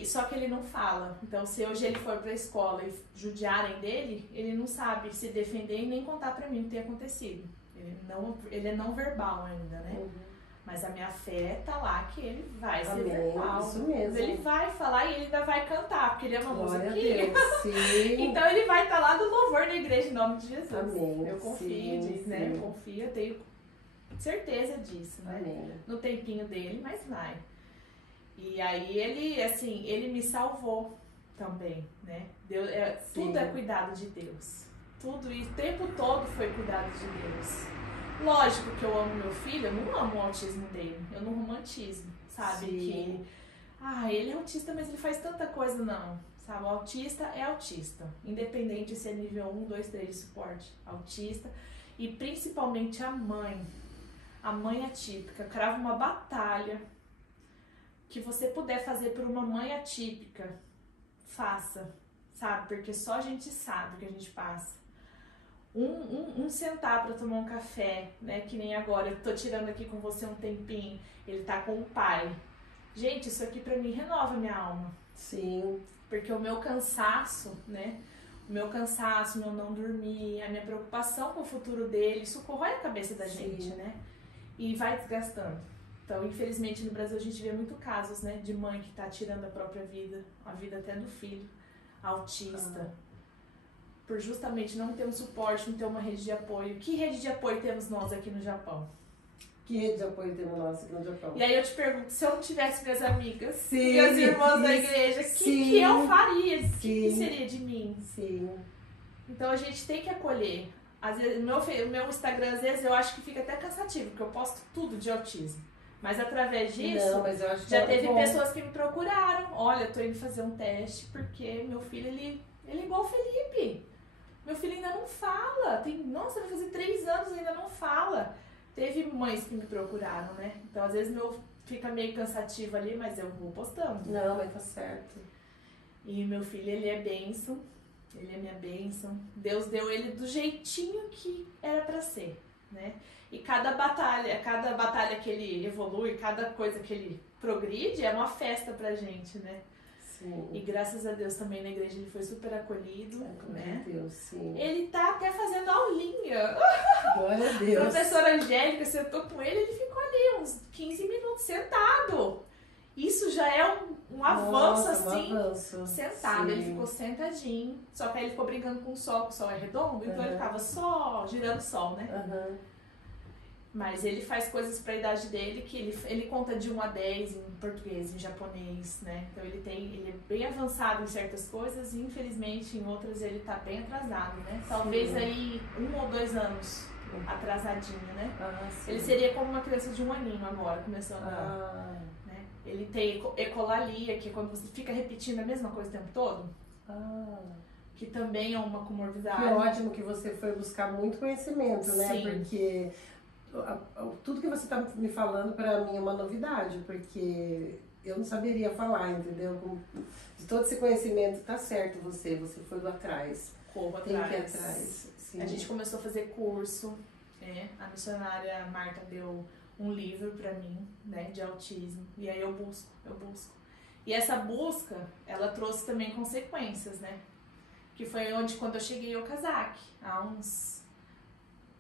Só que ele não fala. Então, se hoje ele for pra escola e judiarem dele, ele não sabe se defender e nem contar pra mim o que tem acontecido. Ele é não verbal ainda, né? Mas a minha fé tá lá que ele vai ser verbal. Isso mesmo. Ele vai falar e ele ainda vai cantar, porque ele ama musiquinha. Sim. Então ele vai estar lá do louvor da igreja em nome de Jesus. Amém. Eu confio nisso, né? Eu confio, eu tenho certeza disso, né? Amém. No tempinho dele, mas vai. E aí ele me salvou também, né? Tudo é cuidado de Deus. Tudo isso, o tempo todo foi cuidado de Deus. Lógico que eu amo meu filho, eu não amo o autismo dele, eu não romantizo, sabe? Sim. Que, ele é autista, mas ele faz tanta coisa, não. Sabe, o autista é autista, independente se é nível 1, 2, 3 de suporte, autista. E principalmente a mãe atípica, crava uma batalha que você puder fazer por uma mãe atípica, faça, sabe? Porque só a gente sabe o que a gente passa. Sentar para tomar um café, né? Que nem agora, eu tô tirando aqui com você um tempinho, ele tá com o pai. Gente, isso aqui pra mim renova minha alma. Sim. Porque o meu cansaço, né? O meu cansaço, o meu não dormir, a minha preocupação com o futuro dele, isso corrói a cabeça da gente, né? E vai desgastando. Então, infelizmente, no Brasil a gente vê muito casos, né? De mãe que tá tirando a própria vida, a vida até do filho, autista. Por justamente não ter um suporte, não ter uma rede de apoio. Que rede de apoio temos nós aqui no Japão? Que rede de apoio temos nós aqui no Japão? E aí eu te pergunto, se eu não tivesse minhas amigas, Sim, minhas irmãs da igreja, o que eu faria? O que seria de mim? Sim. Então a gente tem que acolher. Às vezes, o meu Instagram, às vezes, eu acho que fica até cansativo, porque eu posto tudo de autismo. Mas através disso, mas eu acho que já teve pessoas que me procuraram. Olha, eu tô indo fazer um teste, porque meu filho, ele é igual o Felipe. Meu filho ainda não fala. Nossa, vai fazer 3 anos e ainda não fala. Teve mães que me procuraram, né? Então, às vezes, fica meio cansativo ali, mas eu vou postando. Não, mas tá certo. E meu filho, ele é bênção. Ele é minha bênção. Deus deu ele do jeitinho que era pra ser, né? E cada batalha que ele evolui, cada coisa que ele progride, é uma festa pra gente, né? Sim. E graças a Deus também na igreja ele foi super acolhido, né? Deus, sim. Ele tá até fazendo aulinha. Glória a Deus. A professora Angélica sentou com ele, ele ficou ali uns 15 minutos sentado. Isso já é um avanço, assim, sentado. Sim. Ele ficou sentadinho, só que aí ele ficou brincando com o sol é redondo, então ele ficava só girando o sol, né? Mas ele faz coisas para a idade dele que ele conta de 1 a 10 em português, em japonês, né? Então ele é bem avançado em certas coisas e infelizmente em outras ele tá bem atrasado, né? Talvez aí 1 ou 2 anos atrasadinho, né? Ele seria como uma criança de 1 aninho agora, começando a... Né? Ele tem ecolalia, que é quando você fica repetindo a mesma coisa o tempo todo. Que também é uma comorbidade. Que ótimo que você foi buscar muito conhecimento, né? Sim. Porque tudo que você está me falando para mim é uma novidade, porque eu não saberia falar, entendeu? De todo esse conhecimento, tá certo você foi lá atrás. Corro Tem atrás. que ir atrás. Sim. A gente começou a fazer curso, né? A missionária Marta deu um livro para mim, né, de autismo, e aí eu busco. E essa busca, ela trouxe também consequências, né? Que foi quando eu cheguei ao Okazaki, há uns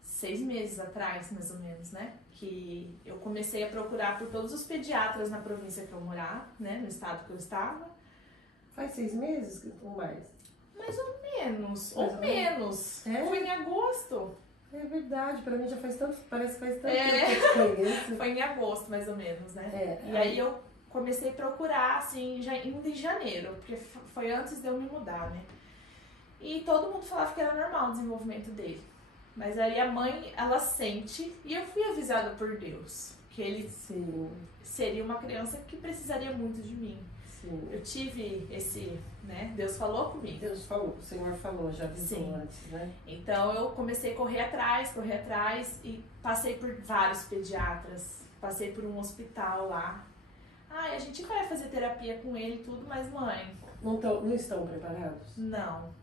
6 meses atrás, mais ou menos, né? Que eu comecei a procurar por todos os pediatras na província que eu morava, né? No estado que eu estava. Faz 6 meses ou mais? Mais ou menos, ou menos. É? Foi em agosto. É verdade, pra mim já faz tanto, parece que faz tanto tempo que eu te conheço. Foi em agosto, mais ou menos, né? E aí eu comecei a procurar, assim, já indo em janeiro, porque foi antes de eu me mudar, né? E todo mundo falava que era normal o desenvolvimento dele. Mas aí a mãe, ela sente, e eu fui avisada por Deus, que ele seria uma criança que precisaria muito de mim. Sim. Eu tive né? Deus falou comigo. Deus falou, o Senhor falou, já avisou antes, né? Então eu comecei a correr atrás e passei por vários pediatras, passei por um hospital lá. A gente vai fazer terapia com ele e tudo, mas mãe... Não estão preparados? Não.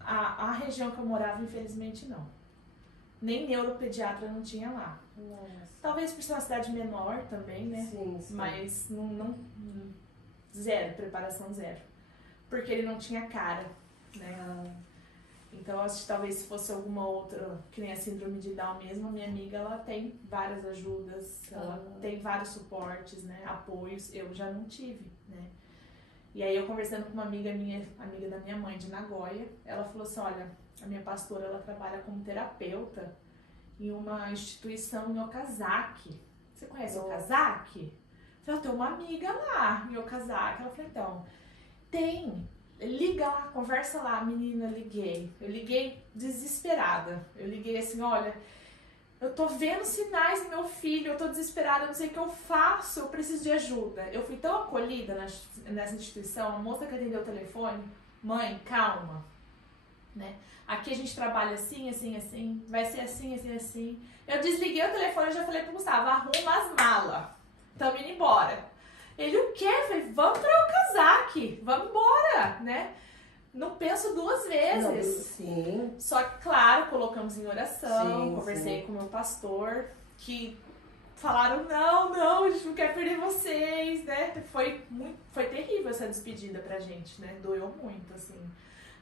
A região que eu morava, infelizmente, não. Nem neuropediatra não tinha lá. Nossa. Talvez por ser uma cidade menor também, né? Sim. Mas zero, preparação zero. Porque ele não tinha cara, né? Então, acho que talvez se fosse alguma outra, que nem a síndrome de Down mesmo, a minha amiga, ela tem várias ajudas, ela tem vários suportes, né? Apoios, eu já não tive, né? E aí eu conversando com uma amiga da minha mãe de Nagoya, ela falou assim, olha, a minha pastora, ela trabalha como terapeuta em uma instituição em Okazaki. Você conhece Okazaki? Eu tenho uma amiga lá em Okazaki. Ela falou, então, liga lá, conversa lá, menina, liguei. Eu liguei desesperada. Eu liguei assim, olha, eu tô vendo sinais do meu filho, eu tô desesperada, eu não sei o que eu faço, eu preciso de ajuda. Eu fui tão acolhida nessa instituição, a moça que atendeu o telefone, mãe, calma, né? Aqui a gente trabalha assim, assim, assim, vai ser assim, assim, assim. Eu desliguei o telefone e já falei pro Gustavo, arruma as malas, tamo indo embora. Ele, o quê? Eu falei, vamos pra Okazaki, vamos embora, né? Não penso 2 vezes. Sim. Só que, claro, colocamos em oração, conversei com o meu pastor, que falaram, não, a gente não quer perder vocês, né? Foi terrível essa despedida pra gente, né? Doeu muito, assim.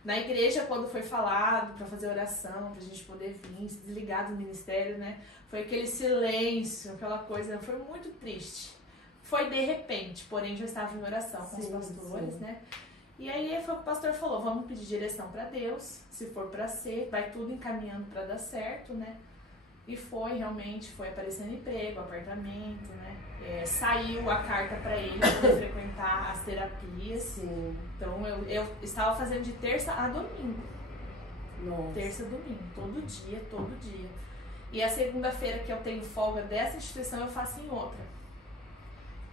Na igreja, quando foi falado pra fazer oração, pra gente poder vir, se desligar do ministério, né? Foi aquele silêncio, aquela coisa, foi muito triste. Foi de repente, porém já estava em oração com os pastores, né? E aí foi o que o pastor falou, vamos pedir direção para Deus, se for para ser, vai tudo encaminhando para dar certo, né? E realmente foi aparecendo emprego, apartamento, né? Saiu a carta para ele para frequentar as terapias. Sim. Então eu estava fazendo de terça a domingo. Nossa. Terça a domingo, todo dia. E a segunda-feira que eu tenho folga dessa instituição eu faço em outra.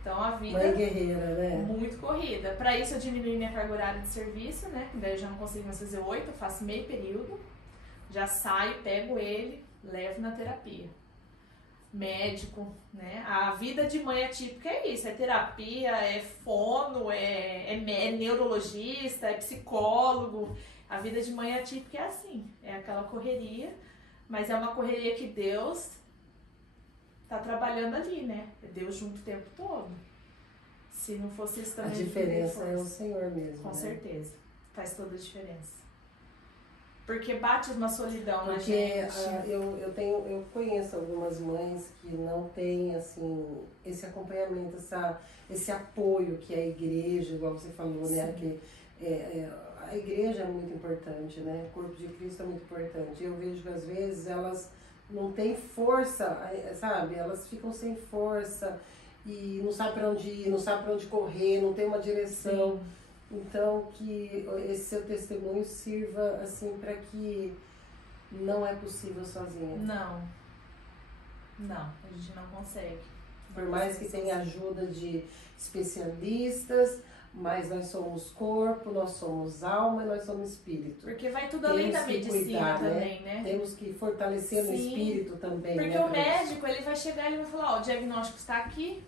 Então a vida Mãe guerreira, né? Muito corrida. Para isso eu diminui minha carga horária de serviço, né? Daí eu já não consigo mais fazer 8, eu faço meio período. Já saio, pego ele, levo na terapia. Médico, né? A vida de mãe atípica é isso, é terapia, é fono, é neurologista, é psicólogo. A vida de mãe atípica é assim, é aquela correria, mas é uma correria que Deus tá trabalhando ali, né? É Deus junto o tempo todo. Se não fosse isso também... A diferença é o Senhor mesmo. Com certeza. Faz toda a diferença. Porque bate uma solidão na gente. Eu conheço algumas mães que não têm, assim, esse acompanhamento, esse apoio que a igreja, igual você falou, né? Que, a igreja é muito importante, né? O corpo de Cristo é muito importante. Eu vejo que às vezes elas não têm força, sabe? Elas ficam sem força e não sabem para onde ir, não sabem para onde correr, não tem uma direção. Sim. Então, que esse seu testemunho sirva, assim, para que não é possível sozinha. Não, a gente não consegue. Por mais que tenha ajuda de especialistas, mas nós somos corpo, nós somos alma e nós somos espírito. Porque vai tudo além da medicina também, né? Temos que fortalecer no espírito também. Porque o médico, ele vai chegar e vai falar, o diagnóstico está aqui,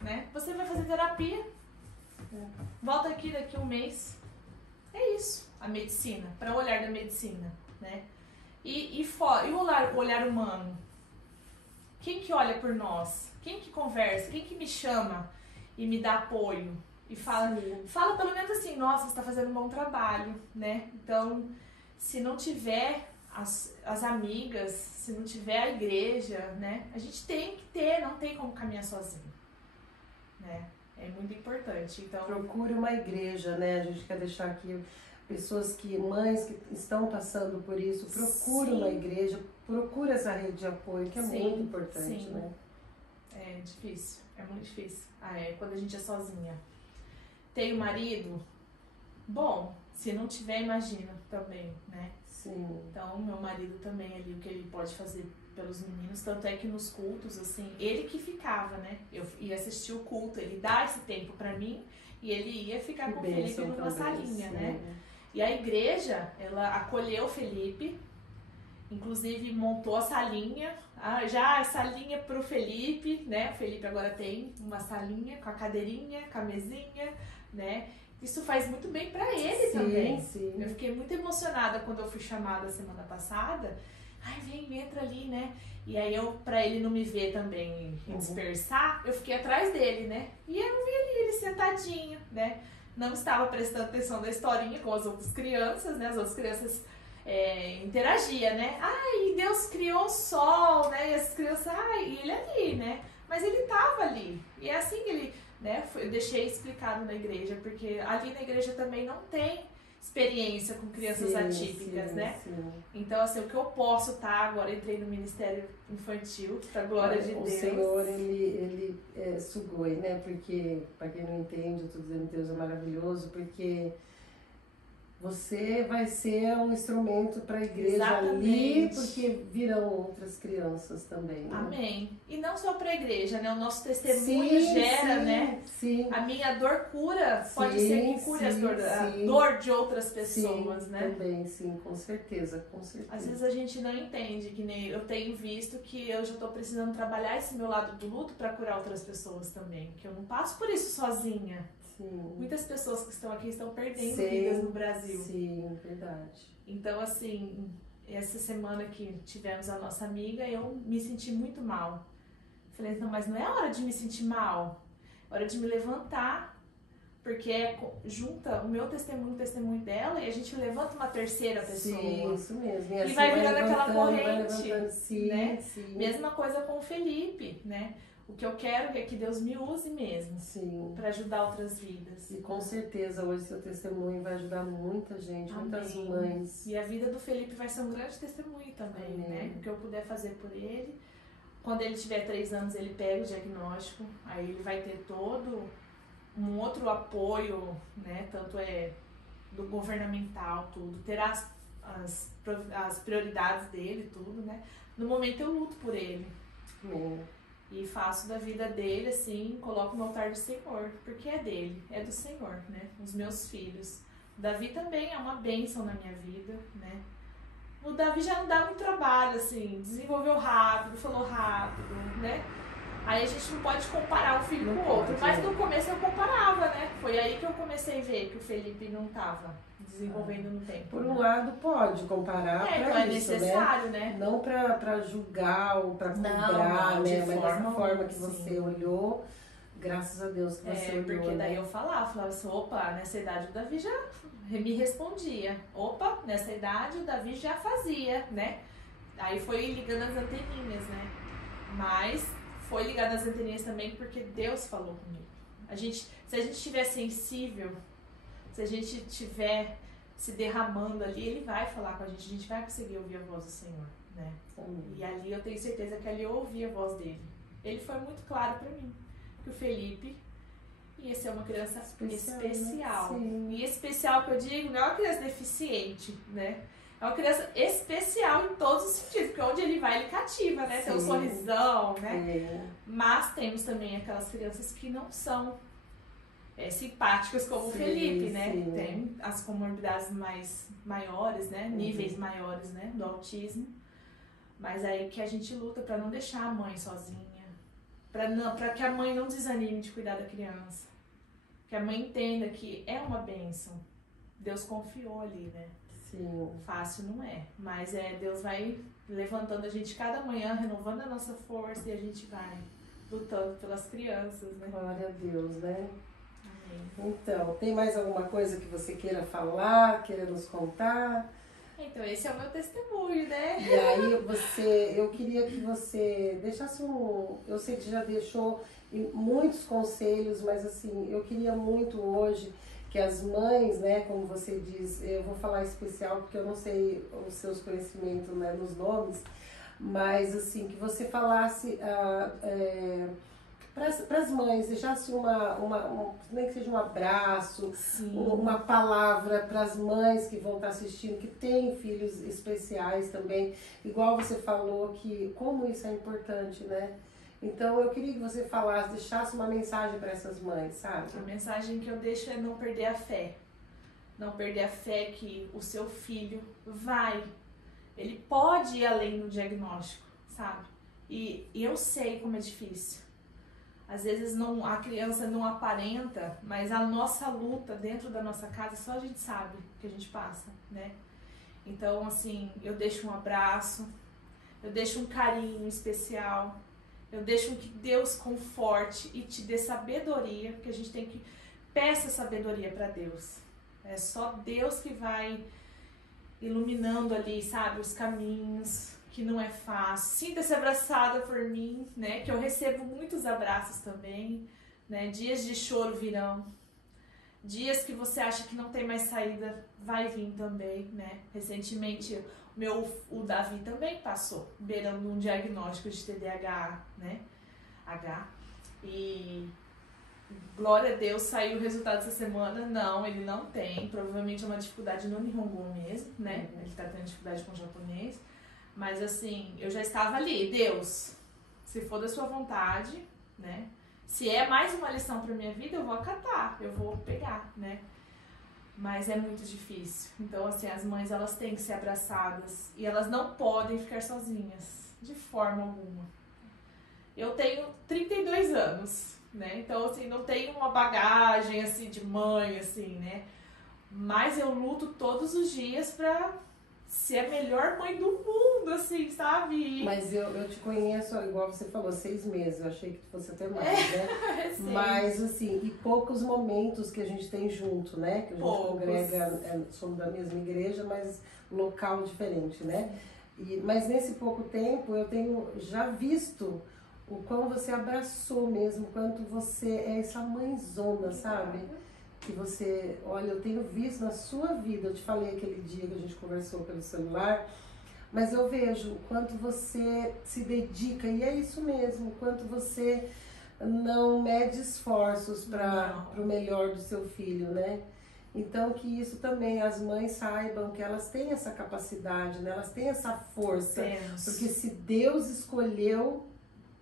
né? Você vai fazer terapia. Volta aqui daqui um mês. É isso, a medicina, para o olhar da medicina, né? E o olhar humano? Quem que olha por nós? Quem que conversa? Quem que me chama e me dá apoio? E fala pelo menos assim, nossa, você está fazendo um bom trabalho, né? Então, se não tiver as amigas, se não tiver a igreja, né? A gente tem que ter, não tem como caminhar sozinho, né? É muito importante. Então, procure uma igreja, né? A gente quer deixar aqui mães que estão passando por isso, procure uma igreja, procure essa rede de apoio, que é muito importante, né? É difícil, é muito difícil. Quando a gente é sozinha. Tem o marido? Bom, se não tiver, imagina também, né? Sim. Então, meu marido também ali, o que ele pode fazer pelos meninos, tanto é que nos cultos, assim, ele que ficava, né? Eu ia assistir o culto, ele dá esse tempo pra mim e ele ia ficar com o Felipe numa salinha, né? E a igreja, ela acolheu o Felipe, inclusive montou a salinha, já a salinha pro Felipe, né? O Felipe agora tem uma salinha com a cadeirinha, com a mesinha, né? Isso faz muito bem pra ele também. Sim. Eu fiquei muito emocionada quando eu fui chamada semana passada. Entra ali, né? E aí pra ele não me ver também dispersar, eu fiquei atrás dele, né? E eu vi ele sentadinho, né? Não estava prestando atenção na historinha com as outras crianças, né? As outras crianças interagiam, né? E Deus criou o sol, né? E as crianças, e ele ali, né? Mas ele tava ali. E é assim que ele, né? Eu deixei explicado na igreja, porque ali na igreja também não tem experiência com crianças atípicas, né? Sim. Então, assim, o que eu posso agora entrei no Ministério Infantil, pra glória de Deus. O Senhor, ele sugoi, né? Porque, para quem não entende, eu tô dizendo que Deus é maravilhoso, porque você vai ser um instrumento para a igreja ali, porque virão outras crianças também, né? Amém. E não só para a igreja, né? O nosso testemunho gera, né? Sim. A minha dor cura, pode ser que cure a dor de outras pessoas, né? Também, sim, com certeza, com certeza. Às vezes a gente não entende, que nem eu tenho visto que eu já estou precisando trabalhar esse meu lado do luto para curar outras pessoas também, que eu não passo por isso sozinha. Sim. Muitas pessoas que estão aqui estão perdendo vidas no Brasil. Sim, verdade. Então, assim, essa semana que tivemos a nossa amiga, eu me senti muito mal. Falei, não, mas não é hora de me sentir mal. É hora de me levantar. Porque junta o meu testemunho, o testemunho dela, e a gente levanta uma terceira pessoa. Sim, isso mesmo. E vai virando aquela corrente. Né? Mesma coisa com o Felipe, né? O que eu quero é que Deus me use mesmo para ajudar outras vidas. E com certeza hoje seu testemunho vai ajudar muita gente, muitas mães. E a vida do Felipe vai ser um grande testemunho também, né? O que eu puder fazer por ele. Quando ele tiver 3 anos, ele pega o diagnóstico, aí ele vai ter todo um outro apoio, né? Tanto do governamental, tudo. Terá as prioridades dele, tudo, né? No momento eu luto por ele. E faço da vida dele, assim, coloco no altar do Senhor, porque é dele, é do Senhor, né? Os meus filhos. O Davi também é uma bênção na minha vida, né? O Davi já não dá muito trabalho, assim, desenvolveu rápido, falou rápido, né? Aí a gente não pode comparar um filho com o outro, mas no começo eu comparava, né? Foi aí que eu comecei a ver que o Felipe não estava desenvolvendo no tempo. Por um lado pode comparar para então isso, é necessário, né? Não para julgar ou para cobrar, né? Mas da forma que você olhou, Graças a Deus que você olhou, porque daí né? eu falava assim, opa, nessa idade o Davi já me respondia. Opa, nessa idade o Davi já fazia, né? Aí foi ligando as anteninhas, né? Mas foi ligado as anteninhas também porque Deus falou comigo. Se a gente estiver sensível, se a gente estiver se derramando ali, Ele vai falar com a gente vai conseguir ouvir a voz do Senhor, né? E ali eu tenho certeza que ali eu ouvi a voz dele. Ele foi muito claro para mim, que o Felipe ia ser uma criança especial. Né? E especial que eu digo, não é uma criança deficiente, né? É uma criança especial em todos os sentidos, porque onde ele vai, ele cativa, né? Tem um sorrisão, né? Mas temos também aquelas crianças que não são simpáticas como o Felipe, né? Tem as comorbidades maiores, né? Níveis maiores, né? Do autismo. Mas aí que a gente luta para não deixar a mãe sozinha, para que a mãe não desanime de cuidar da criança, que a mãe entenda que é uma bênção. Deus confiou ali, né? Sim. Fácil não é, mas Deus vai levantando a gente cada manhã, renovando a nossa força e a gente vai lutando pelas crianças, né? Glória a Deus, né? Amém. Então, tem mais alguma coisa que você queira falar, queira nos contar? Então, esse é o meu testemunho, né? E aí, eu queria que você deixasse eu sei que já deixou muitos conselhos, mas assim, eu queria muito hoje que as mães, né, como você diz, eu vou falar especial porque eu não sei os seus conhecimentos, né, nos nomes, mas assim, que você falasse para as mães, deixasse nem que seja um abraço, uma palavra para as mães que vão estar assistindo, que têm filhos especiais também, igual você falou que como isso é importante, né? Então eu queria que você falasse, deixasse uma mensagem para essas mães, sabe? A mensagem que eu deixo é não perder a fé. Não perder a fé que o seu filho ele pode ir além do diagnóstico, sabe? E eu sei como é difícil. Às vezes a criança não aparenta, mas a nossa luta dentro da nossa casa, só a gente sabe que a gente passa, né? Então, assim, eu deixo um abraço, eu deixo um carinho especial, eu deixo que Deus conforte e te dê sabedoria, porque a gente tem que peça sabedoria para Deus. É só Deus que vai iluminando ali, sabe, os caminhos, que não é fácil. Sinta-se abraçada por mim, né? Que eu recebo muitos abraços também, né? Dias de choro virão. Dias que você acha que não tem mais saída, vai vir também, né? Recentemente, o Davi também passou, beirando um diagnóstico de TDAH, né? E glória a Deus, saiu o resultado essa semana. Não, ele não tem. Provavelmente é uma dificuldade no Nihongo mesmo, né? Ele tá tendo dificuldade com o japonês. Mas assim, eu já estava ali. Deus, se for da sua vontade, né? Se é mais uma lição para minha vida, eu vou acatar, eu vou pegar, né? Mas é muito difícil. Então, assim, as mães, elas têm que ser abraçadas e elas não podem ficar sozinhas, de forma alguma. Eu tenho 32 anos, né? Então, assim, não tenho uma bagagem, assim, de mãe, assim, né? Mas eu luto todos os dias pra ser a melhor mãe do mundo, assim, sabe? Mas eu te conheço, igual você falou, 6 meses. Eu achei que fosse até mais, né? Mas, assim, e poucos momentos que a gente tem junto, né? Que a gente congrega, somos da mesma igreja, mas local diferente, né? Mas nesse pouco tempo eu tenho já visto o quão você abraçou mesmo, quanto você é essa mãezona, sabe? Que você, olha, eu tenho visto na sua vida, eu te falei aquele dia que a gente conversou pelo celular, mas eu vejo o quanto você se dedica, e é isso mesmo, o quanto você não mede esforços para o melhor do seu filho, né? Então que isso também, as mães saibam que elas têm essa capacidade, né? Elas têm essa força, porque se Deus escolheu,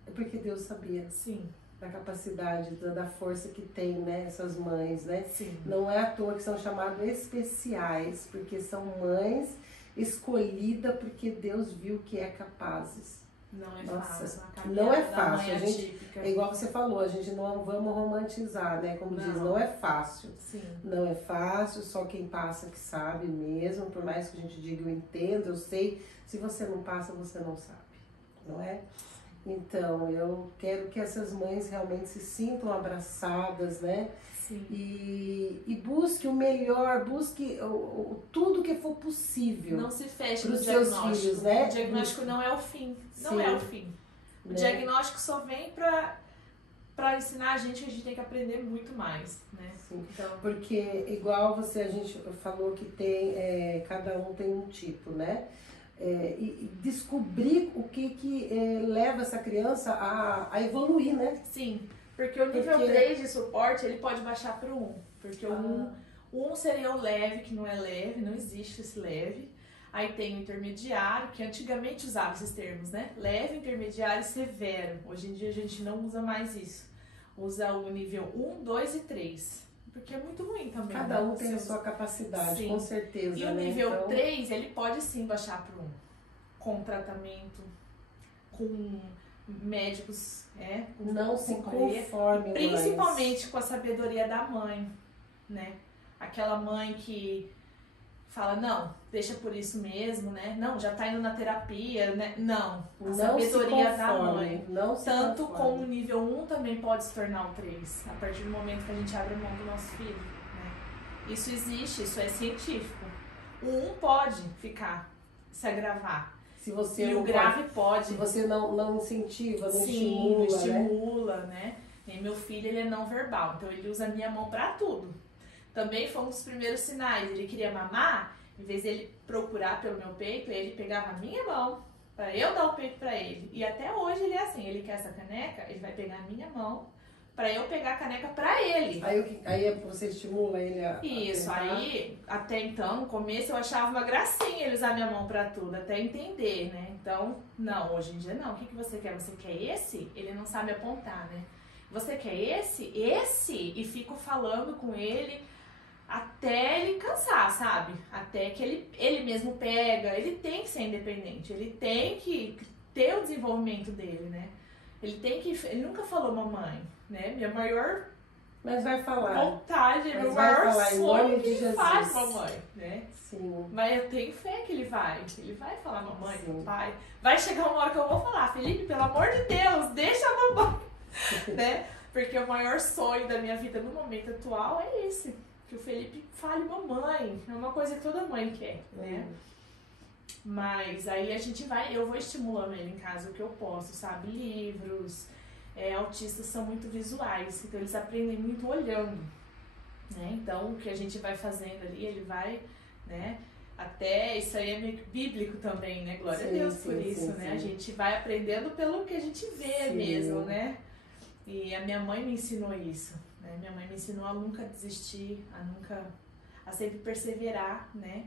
é porque Deus sabia. Sim. Da capacidade, da força que tem, né, essas mães, né? Sim. Não é à toa que são chamadas especiais, porque são mães escolhidas porque Deus viu que é capazes. Não é fácil. Não é fácil. A gente, é igual você falou, a gente não vamos romantizar, né? Como diz, não é fácil. Sim. Não é fácil, só quem passa que sabe mesmo, por mais que a gente diga eu entendo, eu sei, se você não passa, você não sabe, não é? Então, eu quero que essas mães realmente se sintam abraçadas, né? Sim. E busque o melhor, busque tudo que for possível. Não se feche para no os seus diagnóstico. filhos, né? O diagnóstico não é o fim. Não Sim. é o fim. O diagnóstico só vem para ensinar a gente que a gente tem que aprender muito mais, né? Sim. Então, porque igual a gente falou que tem, cada um tem um tipo, né? E descobrir o que leva essa criança a evoluir, né? Sim, porque o nível 3 de suporte, ele pode baixar para o 1. Porque o 1 seria o leve, que não é leve, não existe esse leve. Aí tem o intermediário, que antigamente usava esses termos, né? Leve, intermediário e severo. Hoje em dia a gente não usa mais isso. Usa o nível 1, 2 e 3. Porque é muito ruim também. Cada um tem a sua capacidade, sim, com certeza. E o nível 3, ele pode sim baixar para o 1. Com tratamento, com médicos, com não se conforme, principalmente com a sabedoria da mãe, né? Aquela mãe que fala, não, deixa por isso mesmo, né? Não, já tá indo na terapia, né? Não, a sabedoria da mãe. Não se tanto como o nível 1 também pode se tornar o 3, a partir do momento que a gente abre mão do nosso filho, né? Isso existe, isso é científico. O 1 pode se agravar. Se você e o grave pode. Se você não incentiva, não estimula, né? E meu filho, ele é não verbal, então ele usa a minha mão pra tudo. Também foi um dos primeiros sinais. Ele queria mamar, em vez de ele procurar pelo meu peito, ele pegava a minha mão pra eu dar o peito pra ele. E até hoje ele é assim, ele quer essa caneca, ele vai pegar a minha mão pra eu pegar a caneca pra ele. Aí você estimula ele a isso, aí até então, no começo eu achava uma gracinha ele usar minha mão pra tudo, até entender, né? Então, não, hoje em dia não. O que você quer? Você quer esse? Ele não sabe apontar, né? Você quer esse? Esse? E fico falando com ele até ele cansar, sabe? Até que ele mesmo pega, ele tem que ser independente, ele tem que ter o desenvolvimento dele, né? Ele nunca falou mamãe, né? Minha maior vontade, meu maior sonho que ele faz mamãe, né? Sim. Mas eu tenho fé que ele vai falar mamãe, pai. Vai chegar uma hora que eu vou falar, Felipe, pelo amor de Deus, deixa a mamãe, né? Porque o maior sonho da minha vida no momento atual é esse. Que o Felipe fale mamãe, é uma coisa que toda mãe quer, né? Mas aí eu vou estimulando ele em casa o que eu posso, sabe? Livros, autistas são muito visuais, então eles aprendem muito olhando, né? Então o que a gente vai fazendo ali, ele vai, né? Até isso aí é meio bíblico também, né? Glória a Deus por isso, né? A gente vai aprendendo pelo que a gente vê mesmo, né? E a minha mãe me ensinou isso. Minha mãe me ensinou a nunca desistir, a sempre perseverar, né?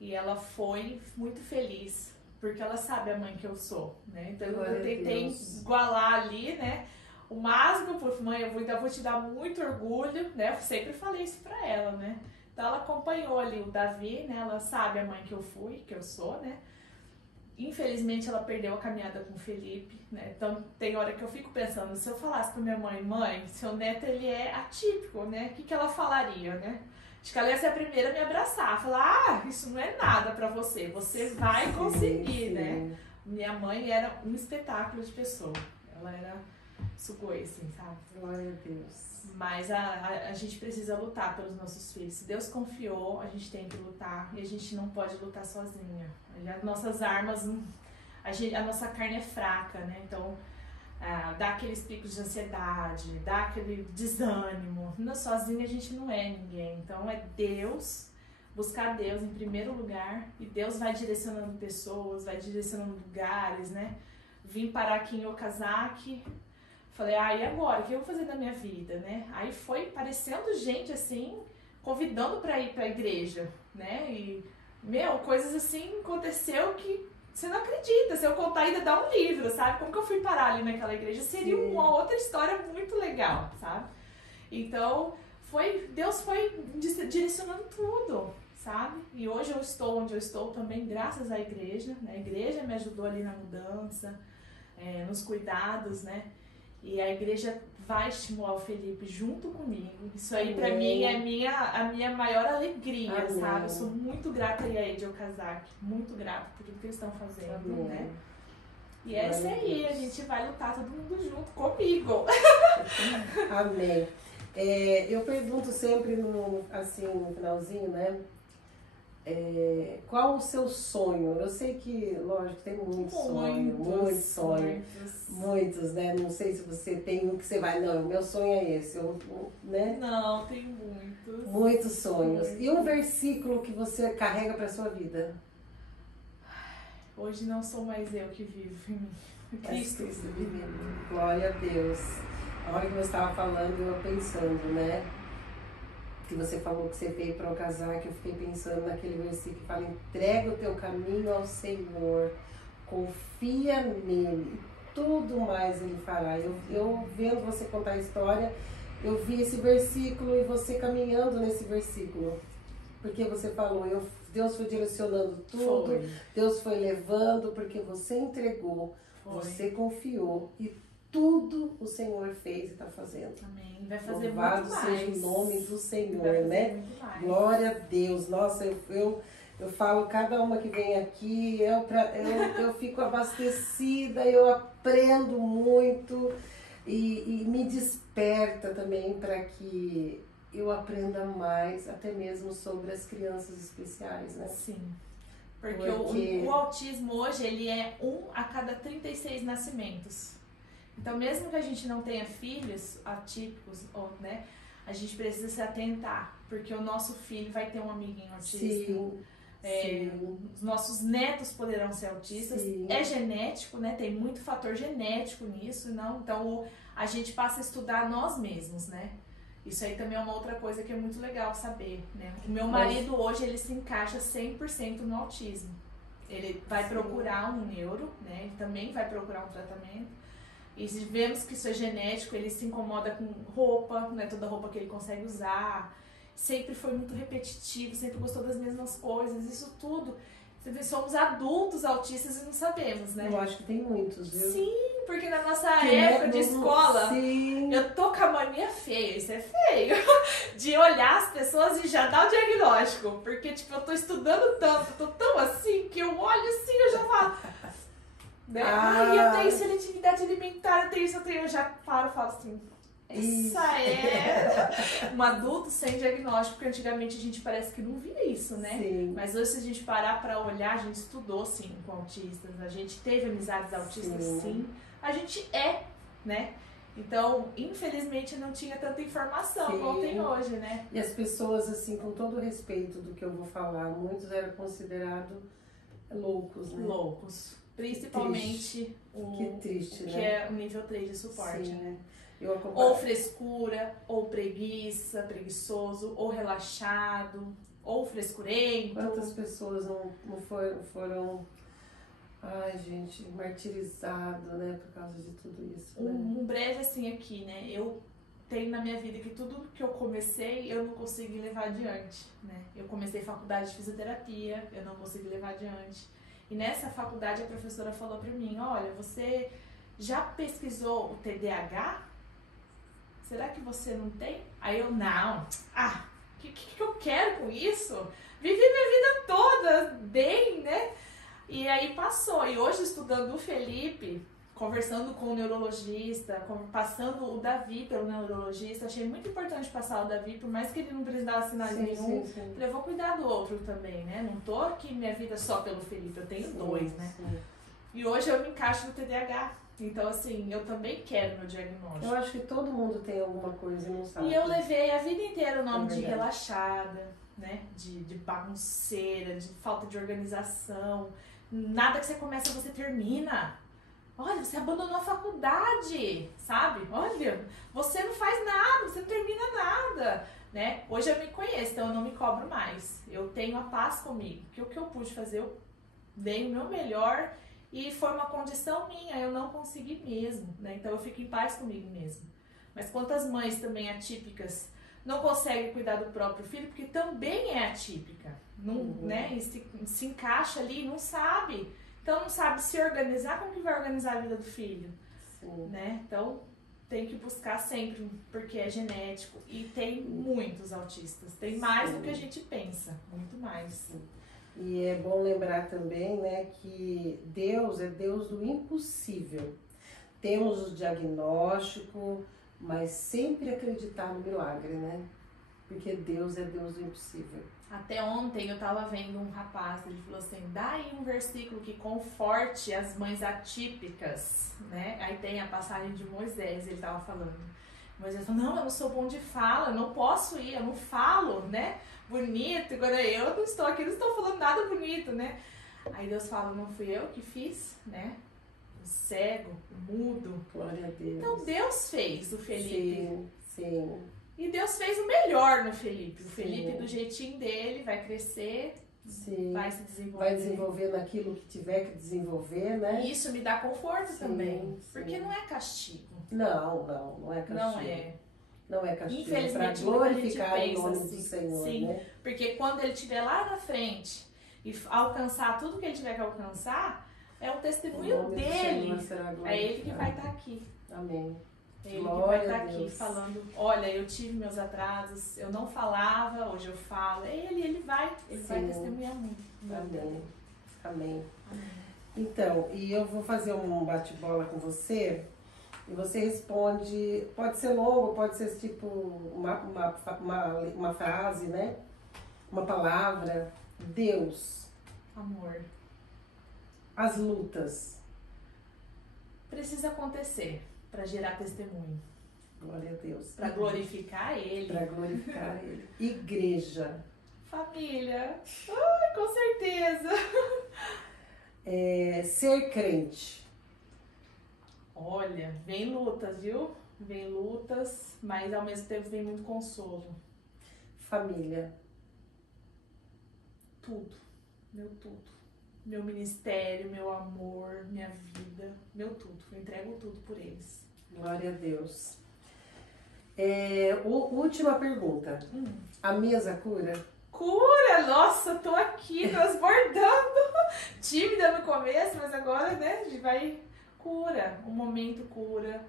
E ela foi muito feliz, porque ela sabe a mãe que eu sou, né? Então eu tentei igualar ali, né? O máximo, por mãe, eu ainda vou te dar muito orgulho, né? Eu sempre falei isso pra ela, né? Então ela acompanhou ali o Davi, né? Ela sabe a mãe que eu sou, né? Infelizmente ela perdeu a caminhada com o Felipe, né? Então tem hora que eu fico pensando, se eu falasse pra minha mãe, seu neto ele é atípico, né? O que ela falaria, né? Acho que ela ia ser a primeira a me abraçar, falar, isso não é nada pra você vai conseguir, né? Minha mãe era um espetáculo de pessoa, ela era sugoi, assim, sabe? Glória a Deus. Mas a gente precisa lutar pelos nossos filhos. Se Deus confiou, a gente tem que lutar. E a gente não pode lutar sozinha. As nossas armas, a nossa carne é fraca, né? Então, dá aqueles picos de ansiedade, dá aquele desânimo. Sozinha a gente não é ninguém. Então, é Deus, buscar Deus em primeiro lugar. E Deus vai direcionando pessoas, vai direcionando lugares, né? Vim parar aqui em Okazaki. Falei, e agora? O que eu vou fazer da minha vida, né? Aí foi parecendo gente, assim, convidando pra ir pra igreja, né? E, coisas assim aconteceu que você não acredita. Se eu contar ainda dá um livro, sabe? Como que eu fui parar ali naquela igreja? Seria uma outra história muito legal, sabe? Então, Deus foi direcionando tudo, sabe? E hoje eu estou onde eu estou também graças à igreja, né? A igreja me ajudou ali na mudança, nos cuidados, né? E a igreja vai estimular o Felipe junto comigo. Isso aí, pra mim, é a minha maior alegria, sabe? Eu sou muito grata a Ed Okazaki, muito grata por tudo que eles estão fazendo, né? E é isso aí, a gente vai lutar todo mundo junto comigo. Amém. Eu pergunto sempre no finalzinho, né? Qual o seu sonho? Eu sei que, lógico, tem muitos sonhos, né? Não sei se você tem um que você vai, não, meu sonho é esse, né? Não, tem muitos. Muitos sonhos. E um versículo que você carrega para sua vida? Hoje não sou mais eu que vivo em mim. Cristo vive. Glória a Deus. A hora que você estava falando, eu pensando, né? Que você falou que você veio para um casar, que eu fiquei pensando naquele versículo que fala: entrega o teu caminho ao Senhor, confia nele, tudo mais ele fará. Eu vendo você contar a história, eu vi esse versículo e você caminhando nesse versículo. Porque você falou, Deus foi direcionando tudo, Foi. Deus foi levando, porque você entregou, você confiou e tudo o Senhor fez e está fazendo. Amém. Vai fazer Louvado muito mais. seja o nome do Senhor, Vai fazer né? muito mais. Glória a Deus. Nossa, eu falo, cada uma que vem aqui, eu fico abastecida, eu aprendo muito e me desperta também para que eu aprenda mais, até mesmo sobre as crianças especiais, né? Sim. Porque o autismo hoje, ele é 1 a cada 36 nascimentos. Então, mesmo que a gente não tenha filhos atípicos, né, a gente precisa se atentar, porque o nosso filho vai ter um amiguinho autista. Sim. Os nossos netos poderão ser autistas. Sim. É genético, né? Tem muito fator genético nisso, não? Então, a gente passa a estudar nós mesmos, né? Isso aí também é uma outra coisa que é muito legal saber, né? O meu marido hoje, ele se encaixa 100% no autismo. Ele vai procurar um neuro, né? Ele também vai procurar um tratamento. E se vemos que isso é genético, ele se incomoda com roupa, não é toda roupa que ele consegue usar. Sempre foi muito repetitivo, sempre gostou das mesmas coisas. Isso tudo, somos adultos autistas e não sabemos, né? Eu acho que tem muitos, viu? Sim, porque na nossa época de escola, sim. Eu tô com a mania feia, isso é feio, de olhar as pessoas e já dar o diagnóstico. Porque, tipo, eu tô estudando tanto, tô tão assim, que eu olho assim e eu já falo... Né? Eu tenho seletividade alimentar, eu já paro e falo assim... Essa é um adulto sem diagnóstico, porque antigamente a gente parece que não via isso, né? Sim. Mas hoje, se a gente parar pra olhar, a gente estudou, sim, com autistas, a gente teve amizades autistas, sim. A gente né? Então, infelizmente, não tinha tanta informação como tem hoje, né? E as pessoas, assim, com todo o respeito do que eu vou falar, muitos eram considerados loucos, né? Loucos. Principalmente que triste, que né? é o nível 3 de suporte, sim. né? Ou frescura, ou preguiçoso, ou relaxado, ou frescurento. Quantas pessoas não foram, ai gente, martirizadas, né, por causa de tudo isso, né? Um breve assim aqui, né, eu tenho na minha vida que tudo que eu comecei, eu não consegui levar adiante, né? Eu comecei faculdade de fisioterapia, eu não consegui levar adiante. E nessa faculdade a professora falou pra mim, olha, você já pesquisou o TDAH? Será que você não tem? Aí eu, não. O que eu quero com isso? Vivi minha vida toda bem, né? E aí passou. E hoje, estudando o Felipe, conversando com o neurologista, passando o Davi pelo neurologista, achei muito importante passar o Davi, por mais que ele não precisasse assinar nenhum. Eu vou cuidar do outro também, né? Não tô aqui minha vida só pelo Felipe, eu tenho dois, né? Sim. E hoje eu me encaixo no TDAH. Então, assim, eu também quero meu diagnóstico. Eu acho que todo mundo tem alguma coisa e não sabe. E eu levei a vida inteira o nome de relaxada, né? De bagunceira, de falta de organização. Nada que você começa, você termina. Olha, você abandonou a faculdade, sabe? Olha, você não faz nada, você não termina nada, né? Hoje eu me conheço, então eu não me cobro mais. Eu tenho a paz comigo. Porque o que eu pude fazer, eu dei o meu melhor. E foi uma condição minha, eu não consegui mesmo, né? Então eu fico em paz comigo mesmo. Mas quantas mães também atípicas não conseguem cuidar do próprio filho, porque também é atípica, não, né? E se encaixa ali, não sabe. Então não sabe se organizar, como que vai organizar a vida do filho? Sim. Né? Então tem que buscar sempre, porque é genético. E tem muitos autistas, tem mais do que a gente pensa, muito mais. Sim. E é bom lembrar também, né, que Deus é Deus do impossível. Temos o diagnóstico, mas sempre acreditar no milagre, né? Porque Deus é Deus do impossível. Até ontem eu tava vendo um rapaz, ele falou assim, dá aí um versículo que conforte as mães atípicas, né? Aí tem a passagem de Moisés, ele tava falando. Moisés falou, não, eu não sou bom de fala, eu não posso ir, eu não falo, né? Bonito, agora eu não estou aqui, não estou falando nada bonito, né? Aí Deus fala, não fui eu que fiz, né? O cego, o mudo. Glória a Deus. Então Deus fez o Felipe. Sim. E Deus fez o melhor no Felipe. O Sim. Felipe, do jeitinho dele, vai crescer, Sim. vai se desenvolver. Vai desenvolver naquilo que tiver que desenvolver, né? E isso me dá conforto também. Sim. Porque não é castigo. Não é castigo. Não é. Não é castigo. Infelizmente, para glorificar muita gente o nome pensa assim. do Senhor, Sim, né? porque quando ele estiver lá na frente e alcançar tudo que ele tiver que alcançar, é o testemunho dele. É ele que vai estar aqui. Amém. É ele que vai estar aqui falando, olha, eu tive meus atrasos, eu não falava, hoje eu falo. É ele vai testemunhar muito. Amém. Então, e eu vou fazer um bate-bola com você, e você responde, pode ser longo, pode ser tipo uma frase, né? Uma palavra. Deus. Amor. As lutas. Precisa acontecer para gerar testemunho. Glória a Deus. Para glorificar Ele. Para glorificar Ele. Igreja. Família. Ai, com certeza. Ser crente. Olha, vem lutas, viu? Vem lutas, mas ao mesmo tempo vem muito consolo. Família. Tudo. Meu tudo. Meu ministério, meu amor, minha vida, meu tudo. Eu entrego tudo por eles. Glória a Deus. Última pergunta. A mesa cura? Cura! Nossa, tô aqui transbordando. Tímida no começo, mas agora, né, a gente vai... Cura. Um momento cura.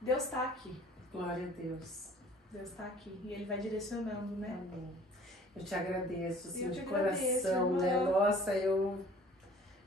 Deus tá aqui. Glória a Deus. Deus tá aqui. E Ele vai direcionando, né? Amém. Eu te agradeço, assim, de agradeço, coração, né? irmã. Nossa, eu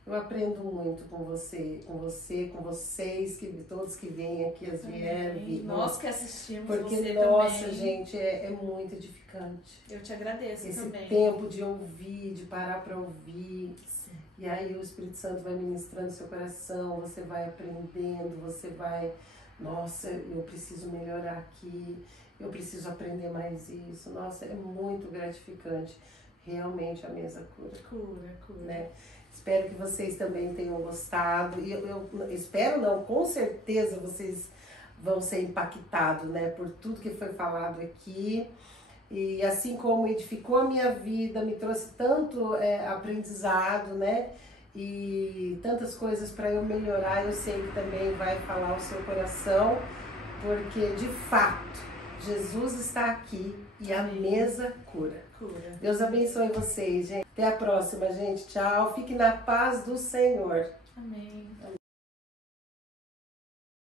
aprendo muito com você, com vocês, todos que vêm aqui, as vieram. Nós que assistimos porque, você nossa, também. gente, é muito edificante. Eu te agradeço esse também. Esse tempo de ouvir, de parar para ouvir. Sim. E aí o Espírito Santo vai ministrando seu coração, você vai aprendendo, você vai... Nossa, eu preciso melhorar aqui, eu preciso aprender mais isso. Nossa, é muito gratificante. Realmente a mesa cura. Cura. Né? Espero que vocês também tenham gostado. E eu espero não, com certeza vocês vão ser impactados, né, por tudo que foi falado aqui. E assim como edificou a minha vida, me trouxe tanto aprendizado, né? E tantas coisas para eu melhorar, eu sei que também vai falar o seu coração, porque de fato Jesus está aqui e a mesa cura. Deus abençoe vocês, gente. Até a próxima, gente. Tchau. Fique na paz do Senhor. Amém.